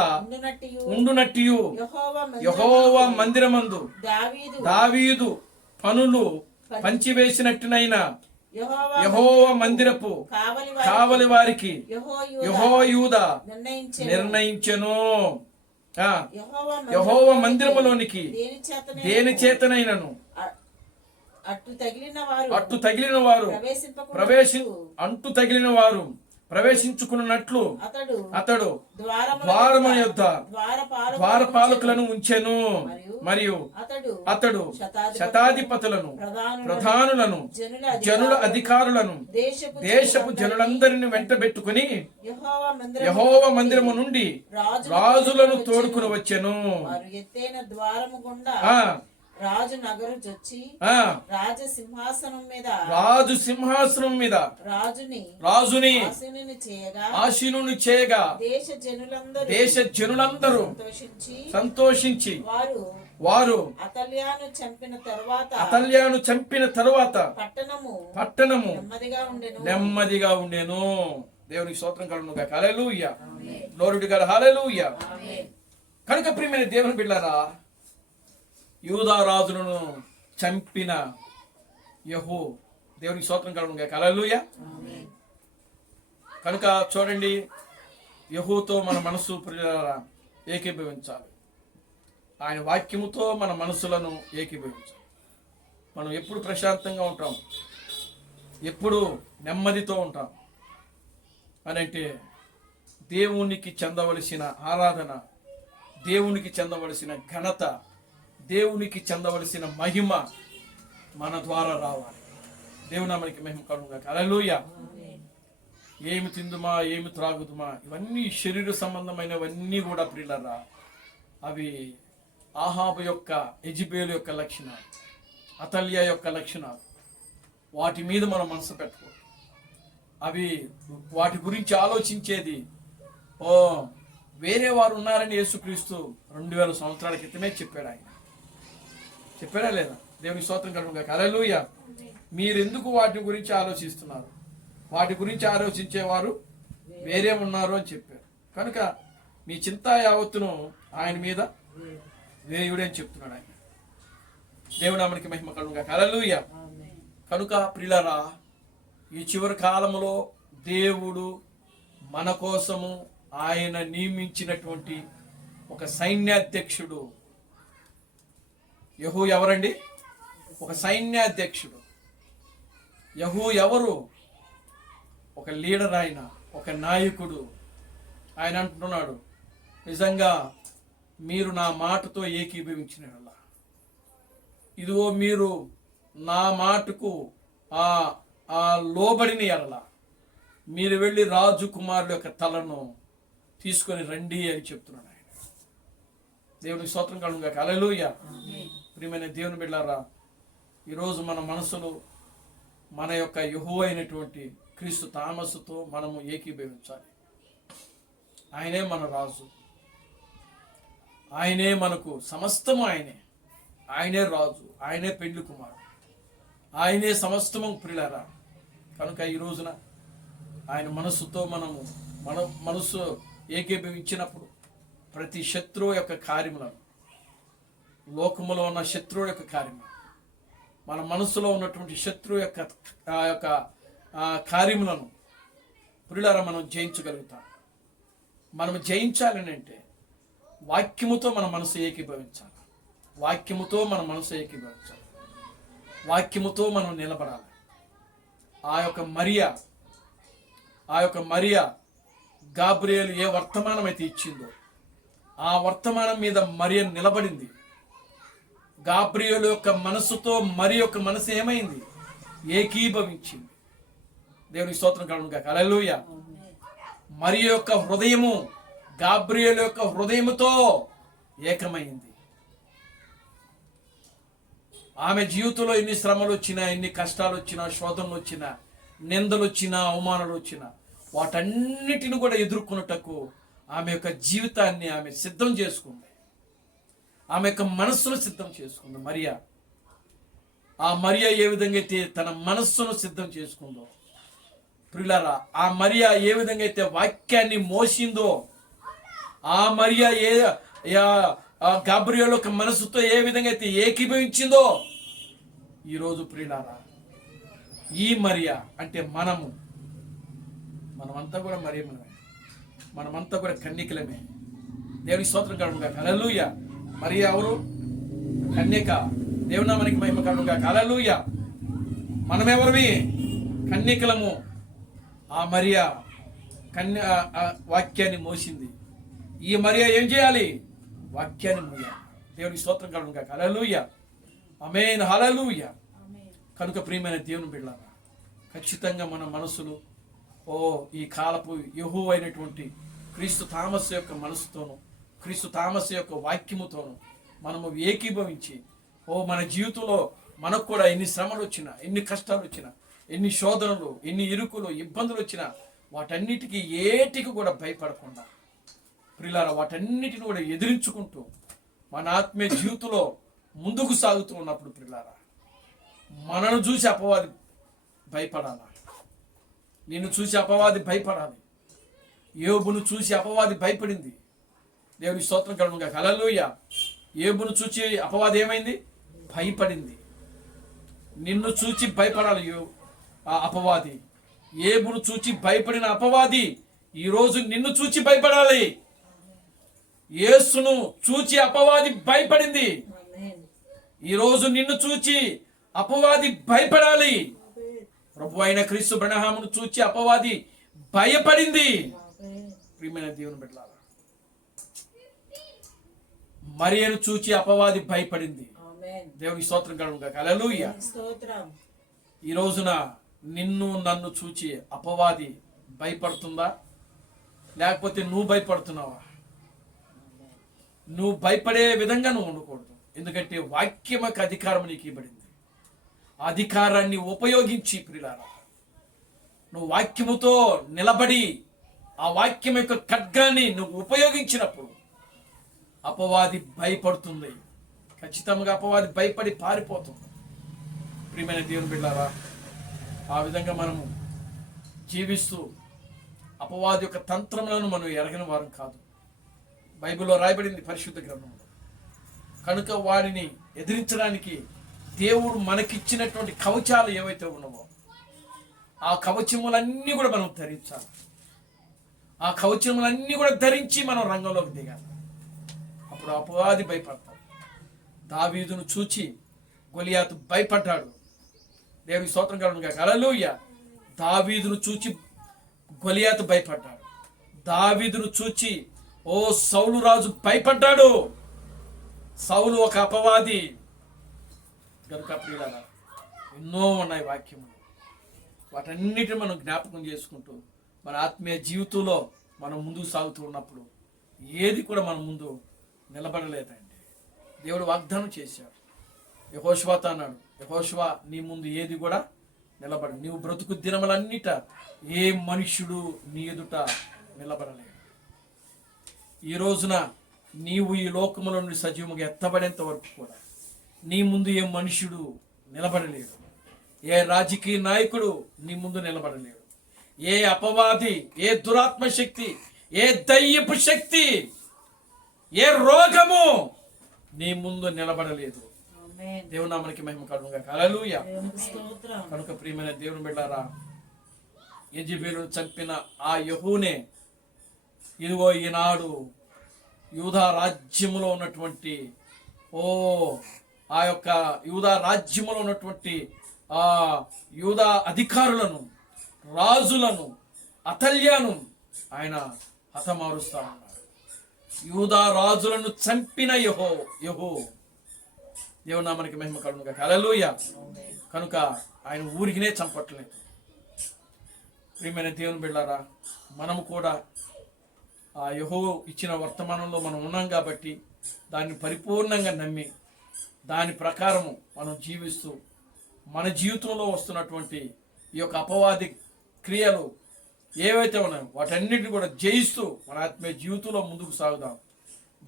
ఉండునట్టు యెహోవా మందిరమందు దావీదు పనులు పంచివేసినట్టునైనా యెహోవా మందిరపు కావలి వారికి యెహోయూదా నిర్ణయించెను. యెహోవా మందిరములోనికి దేని చేతనైనను అట్టు తగిలిన వారు ప్రవేశించుకున్నట్లు అతడు ద్వారము యొద్ద ద్వారపాలకులను ఉంచెను. మరియు అతడు శతాధిపతులను ప్రధానులను జనుల అధికారులను దేశపు జనులందరిని వెంటబెట్టుకుని యెహోవా మందిరము నుండి రాజులను తోడుకుని వచ్చెను. రాజు నగరు జొచ్చి రాజు సింహాసనం మీద రాజుని ఆసీనుని చేయగా దేశ జనులందరూ సంతోషించి వారు అతల్యాను చంపిన తరువాత పట్టణము నెమ్మదిగా ఉండెను. దేవునికి స్తోత్రం కలుగును గాక. Hallelujah. Glory to God. Hallelujah. కనుక ప్రియమైన దేవుని బిడ్డలారా, యూదా రాజులను చంపిన దేవునికి స్తోత్రం కలుగును గాక. హల్లెలూయా. కనుక చూడండి, యెహోవాతో మన మనసు ఏకీభవించాలి. ఆయన వాక్యముతో మన మనసులను ఏకీభవించాలి. మనం ఎప్పుడు ప్రశాంతంగా ఉంటాం, ఎప్పుడు నెమ్మదితో ఉంటాం అని అంటే దేవునికి చెందవలసిన ఆరాధన, దేవునికి చెందవలసిన ఘనత, దేవునికి చెందవలసిన మహిమ మన ద్వారా రావాలి. దేవునామానికి మహిమ కలుగును గాక. హల్లెలూయా. ఏమి తిందుమా, ఏమి త్రాగుదుమా, ఇవన్నీ శరీర సంబంధమైనవన్నీ కూడా ప్రియులారా, అవి ఆహాబు యొక్క, యెజెబెలు యొక్క లక్షణాలు, అతల్య యొక్క లక్షణాలు. వాటి మీద మనం మనసు పెట్టుకోవాలి. అవి వాటి గురించి ఆలోచించేది వేరే వారు ఉన్నారని యేసుక్రీస్తు 2000 సంవత్సరాల క్రితమే చెప్పాడు. ఆయన చెప్పాడా లేదా? దేవుని స్తోత్రం కలుగును గాక. హల్లెలూయా. మీరెందుకు వాటి గురించి ఆలోచిస్తున్నారు? వాటి గురించి ఆలోచించేవారు వేరే ఉన్నారు అని చెప్పారు. కనుక మీ చింత యావత్తును ఆయన మీద వేయుడే అని చెప్తున్నాడు ఆయన. దేవునామానికి మహిమ కలుగును గాక. హల్లెలూయా. కనుక ప్రియులారా, ఈ చివరి కాలంలో దేవుడు మన కోసము ఆయన నియమించినటువంటి ఒక సైన్యాధ్యక్షుడు. యెహూ ఎవరండి? ఒక సైన్యాధ్యక్షుడు. యెహూ ఎవరు? ఒక లీడర్, ఆయన ఒక నాయకుడు. ఆయన అంటున్నాడు, నిజంగా మీరు నా మాటతో ఏకీభవించిన వాళ్ళ, ఇదిగో మీరు నా మాటకు ఆ లోబడిన ఎడల మీరు వెళ్ళి రాజు కుమారుడు యొక్క తలను తీసుకొని రండి అని చెప్తున్నాడు ఆయన. దేవునికి స్తోత్రం కలుగును గాక. హల్లెలూయా. ప్రియమైన దేవుని బిడ్డలారా, ఈరోజు మన మనసులో మన యొక్క యెహోవా అయినటువంటి క్రీస్తు తామస్సుతో మనము ఏకీభవించాలి. ఆయనే మన రాజు, ఆయనే మనకు సమస్తము, ఆయనే రాజు, ఆయనే పెళ్లి కుమారుడు, ఆయనే సమస్తము ప్రియులారా. కనుక ఈ రోజున ఆయన మనస్సుతో మన మనస్సు ఏకీభవించినప్పుడు ప్రతి శత్రువు యొక్క కార్యములను, లోకములో ఉన్న శత్రువు యొక్క కార్యములను, మన మనసులో ఉన్నటువంటి శత్రువు యొక్క కార్యములను ప్రియులారా మనం జయించగలుగుతాం. మనం జయించాలని అంటే వాక్యముతో మన మనసు ఏకీభవించాలి. వాక్యముతో మన మనసు ఏకీభవించాలి. వాక్యముతో మనం నిలబడాలి. ఆ యొక్క మరియా గాబ్రియేలు ఏ వర్తమానం అయితే ఇచ్చిందో ఆ వర్తమానం మీద మరియ నిలబడింది. గాబ్రియేలు యొక్క మనసుతో మరి యొక్క మనసు ఏమైంది? ఏకీభవించింది. దేవునికి స్తోత్రం కలుగును గాక. హల్లెలూయా. మరియ యొక్క హృదయము గాబ్రియేలు యొక్క హృదయముతో ఏకమైంది. ఆమె జీవితంలో ఎన్ని శ్రమలు వచ్చినా, ఎన్ని కష్టాలు వచ్చినా, శోధనలు వచ్చినా, నిందలు వచ్చినా, అవమానాలు వచ్చినా, వాటన్నిటిని కూడా ఎదుర్కొనుటకు ఆమె యొక్క జీవితాన్ని ఆమె సిద్ధం చేసుకుంది. ఆమె యొక్క మనస్సును సిద్ధం చేసుకుంది మరియా. ఆ మరియా ఏ విధంగా అయితే తన మనస్సును సిద్ధం చేసుకుందో ప్రియులారా, ఆ మరియా ఏ విధంగా అయితే వాక్యాన్ని మోసిందో, ఆ మరియా గాబ్రియేలు యొక్క మనసుతో ఏ విధంగా అయితే ఏకీభవించిందో, ఈరోజు ప్రియులారా ఈ మరియా అంటే మనమంతా కూడా మరియమ్మలమే, మనమంతా కూడా కన్యకలమే. దేవునికి స్తోత్రం కలుగును గాక. హల్లెలూయా. మరియా ఎవరు? కన్యక. దేవుని నామానికి మహిమ కలుగును గాక. హల్లెలూయా. మనమెవరివి? కన్యకలము. ఆ మరియా వాక్యాన్ని మోసింది. ఈ మరియా ఏం చేయాలి? వాక్యాన్ని మోయాలి. దేవునికి స్తోత్రం కలుగును గాక. హల్లెలూయా. ఆమేన్. హల్లెలూయా. కనుక ప్రియమైన దేవుని బిడ్డలారా, ఖచ్చితంగా మన మనసులు ఈ కాలపు యెహోవా అయినటువంటి క్రీస్తు తామస్సు యొక్క మనసుతోను, క్రీస్తు తామస్సు యొక్క వాక్యముతోను మనము ఏకీభవించి మన జీవితంలో మనకు కూడా ఎన్ని శ్రమలు వచ్చినా, ఎన్ని కష్టాలు వచ్చినా, ఎన్ని శోధనలు, ఎన్ని ఇరుకులు, ఇబ్బందులు వచ్చినా వాటన్నిటికీ ఏటికి కూడా భయపడకుండా ప్రియులారా వాటన్నిటిని కూడా ఎదిరించుకుంటూ మన ఆత్మీయ జీవితంలో ముందుకు సాగుతూ ఉన్నప్పుడు ప్రియులారా మనను చూసి అపవాది భయపడాలి. నిన్ను చూసి అపవాది భయపడాలి. యోబును చూసి అపవాది భయపడింది. దేవుని స్తోత్రం కలుగును గాక. హల్లెలూయా. యోబును చూసి అపవాది ఏమైంది? భయపడింది. నిన్ను చూచి భయపడాలి అపవాది. యోబును చూచి భయపడిన అపవాది ఈరోజు నిన్ను చూచి భయపడాలి. యేసును చూచి అపవాది భయపడింది. ఈరోజు నిన్ను చూచి అపవాది భయపడాలి. ప్రభు అయిన క్రీస్తు బ్రహ్మను చూచి అపవాది భయపడింది. ప్రియమైన దేవుని బిడ్డలారా, మరియను చూచి అపవాది భయపడింది. దేవునికి స్తోత్రం కలుగును గాక. హల్లెలూయా. ఈ రోజున నిన్ను నన్ను చూచి అపవాది భయపడుతుందా? లేకపోతే నువ్వు భయపడుతున్నావా? నువ్వు భయపడే విధంగా నువ్వు ఉండకూడదు. ఎందుకంటే వాక్యమకు అధికారం నీకు ఇవ్వబడింది. అధికారాన్ని ఉపయోగించి ప్రియులారా నువ్వు వాక్యముతో నిలబడి ఆ వాక్యం యొక్క ఖడ్గాన్ని నువ్వు ఉపయోగించినప్పుడు అపవాది భయపడుతుంది. ఖచ్చితంగా అపవాది భయపడి పారిపోతుంది. ప్రియమైన దేవుని బిడ్డలారా, ఆ విధంగా మనము జీవిస్తూ అపవాది యొక్క తంత్రములను మనం ఎరగని వారం కాదు. బైబిల్లో రాయబడింది పరిశుద్ధ గ్రంథంలో. కనుక వారిని ఎదిరించడానికి దేవుడు మనకిచ్చినటువంటి కవచాలు ఏవైతే ఉన్నావో ఆ కవచములన్నీ కూడా మనం ధరించాలి. ఆ కవచములన్నీ కూడా ధరించి మనం రంగంలోకి దిగాలి. అప్పుడు అపవాది భయపడతాడు. దావీదును చూచి గొలియాతు భయపడ్డాడు. దేవుని స్తోత్రం కలుగును గాక. హల్లెలూయా. దావీదును చూచి గొలియాతు భయపడ్డాడు. దావీదును చూచి సౌలు రాజు భయపడ్డాడు. సౌలు ఒక అపవాది కనుక ప్రియులారా, ఎన్నో ఉన్నాయి వాక్యములు. వాటన్నిటిని మనం జ్ఞాపకం చేసుకుంటూ మన ఆత్మీయ జీవితంలో మనం ముందుకు సాగుతూ ఉన్నప్పుడు ఏది కూడా మన ముందు నిలబడలేదండి. దేవుడు వాగ్దానం చేశాడు. యెహోషువతో అన్నాడు, యెహోషువ నీ ముందు ఏది కూడా నిలబడి, నీవు బ్రతుకు దినములన్నిట ఏ మనుష్యుడు నీ ఎదుట నిలబడలేడు. ఈ రోజున నీవు ఈ లోకములో నుండి సజీవముగా ఎత్తబడేంత వరకు కూడా నీ ముందు ఏ మనుష్యుడు నిలబడలేడు. ఏ రాజకీయ నాయకుడు నీ ముందు నిలబడలేడు. ఏ అపవాది, ఏ దురాత్మ శక్తి, ఏ దయ్యపు శక్తి, ఏ రోగము నీ ముందు నిలబడలేదు. దేవుని నామమునకి మహిమ కలుగును గాక. హల్లెలూయా. కనుక ప్రియమైన దేవుని బిడ్డలారా, యెజెబెలును చంపిన ఆ యెహూనే ఇదిగో ఈనాడు యూదా రాజ్యములో ఉన్నటువంటి ఆ యొక్క యూదా రాజ్యములో ఉన్నటువంటి ఆ యూదా అధికారులను, రాజులను, అతల్యాను ఆయన హతమారుస్తా ఉన్నాడు. యూదా రాజులను చంపిన యెహో దేవుని నామమునకి మహిమ కలుగును గాక. హల్లెలూయా. కనుక ఆయన ఊరికినే చంపట్లేదు. ప్రియమైన దేవుని బిడ్డలారా, మనము కూడా ఆ యెహోవా ఇచ్చిన వర్తమానంలో మనం ఉన్నాం కాబట్టి దాన్ని పరిపూర్ణంగా నమ్మి దాని ప్రకారము మనం జీవిస్తూ మన జీవితంలో వస్తున్నటువంటి ఈ యొక్క అపవాది క్రియలు ఏవైతే ఉన్నాయో వాటన్నిటిని కూడా జయిస్తూ మన ఆత్మీయ జీవితంలో ముందుకు సాగుదాం.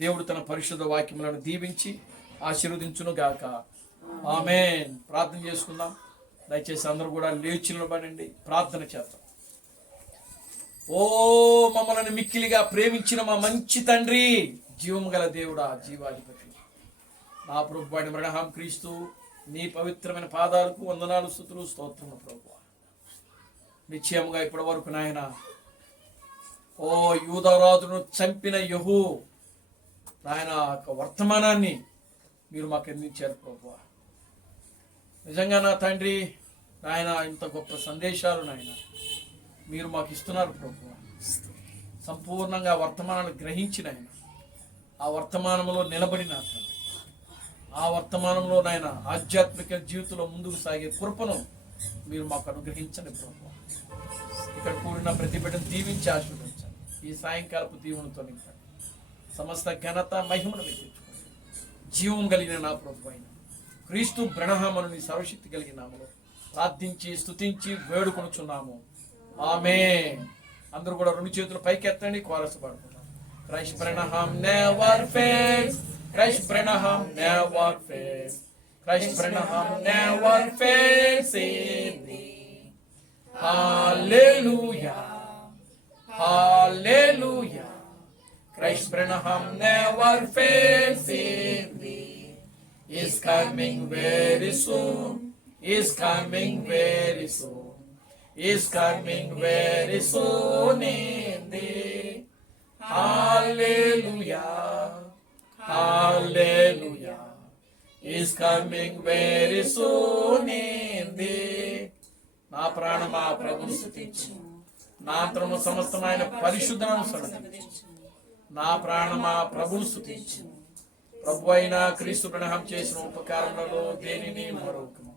దేవుడు తన పరిశుద్ధ వాక్యములను దీవించి ఆశీర్వదించును గాక. ఆమేన్. ప్రార్థన చేసుకుందాం. దయచేసి అందరూ కూడా లేచి నిలబడండి, ప్రార్థన చేద్దాం. మమ్మల్ని మిక్కిలిగా ప్రేమించిన మా మంచి తండ్రి, జీవము గల దేవుడా, జీవాధిపతి, నా ప్రభువైన అబ్రహాం క్రీస్తు, నీ పవిత్రమైన పాదాలకు వందనాలు, స్తుతులు, స్తోత్రము ప్రభువా. నిశ్చయముగా ఇప్పటి వరకు నాయన యూదారాజును చంపిన యెహూ నాయన వర్తమానాన్ని మీరు మాకు అందించారు ప్రభువా. నిజంగా నా తండ్రి నాయన, ఇంత గొప్ప సందేశాలు నాయన మీరు మాకు ఇస్తున్నారు ప్రభువా. సంపూర్ణంగా వర్తమానాన్ని గ్రహించిన ఆయన, ఆ వర్తమానంలో నిలబడిన తండ్రి, ఆ వర్తమానంలో నాయన ఆధ్యాత్మిక జీవితంలో ముందుకు సాగే కృపను మీరు మాకు అనుగ్రహించండి ప్రభువా. ఇక్కడ కూడిన ప్రతి బిడ్డను దీవించి ఆశీర్వదించండి. ఈ సాయంకాలపు దీవునితో నింపండి. సమస్త ఘనత మహిమను తెచ్చుకోండి. జీవం కలిగిన నా ప్రభు అయిన క్రీస్తు బ్రహ్మను నీ సర్వశక్తి కలిగిన నామములో ప్రార్థించి స్తుతించి వేడుకొనుచున్నాము. ఆమేన్. అందరూ కూడా రెండు చేతులు పైకెత్తండి, కోరస్ పాడుకుందాం. Christ Branham never fails. Christ Branham never fails. Christ Branham never fails in thee. Hallelujah. Hallelujah. Christ Branham never fails in thee. Is coming very soon. Is coming very soon. Is coming very soon in thee. Hallelujah. Hallelujah. Is coming very soon in thee. నా ప్రాణమా ప్రభుని స్తుతించు, నా అంతరము సమస్తమైన పరిశుద్ధనామమును సన్నతించు. నా ప్రాణమా ప్రభుని స్తుతించు. ప్రభు అయిన క్రీస్తు బ్రహ్మం చేసిన ఉపకారములలో దేనిని మరొకము.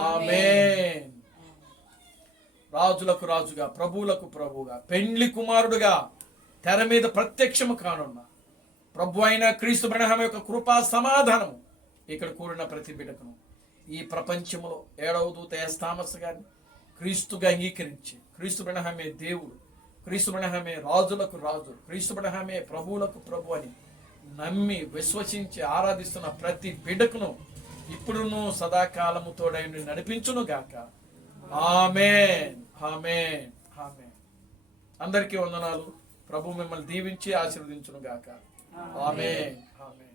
ఆమేన్. రాజులకు రాజుగా, ప్రభువులకు ప్రభువుగా, పెండ్లి కుమారుడుగా తెర మీద ప్రత్యక్షము కానున్న ప్రభు అయిన క్రీస్తు బ్రహ్మం యొక్క కృపా సమాధానము ఇక్కడ కూడిన ప్రతి బిడ్డకును, ఈ ప్రపంచంలో 7వ దూత థామస్ గారిని క్రీస్తుగా అంగీకరించి, క్రీస్తు బ్రహ్మమే దేవుడు, క్రీస్తు బ్రహ్మమే రాజులకు రాజు, క్రీస్తు బ్రహ్మమే ప్రభువులకు ప్రభు అని నమ్మి విశ్వసించి ఆరాధిస్తున్న ప్రతి బిడ్డకును ఇప్పుడును సదాకాలము తోడైండి నడిపించును గాక. ఆమేన్. ఆమేన్. ఆమేన్. అందరికీ వందనాలు. ప్రభు మిమ్మల్ని దీవించి ఆశీర్వదించును గాక. ఆమేన్. ఆమేన్.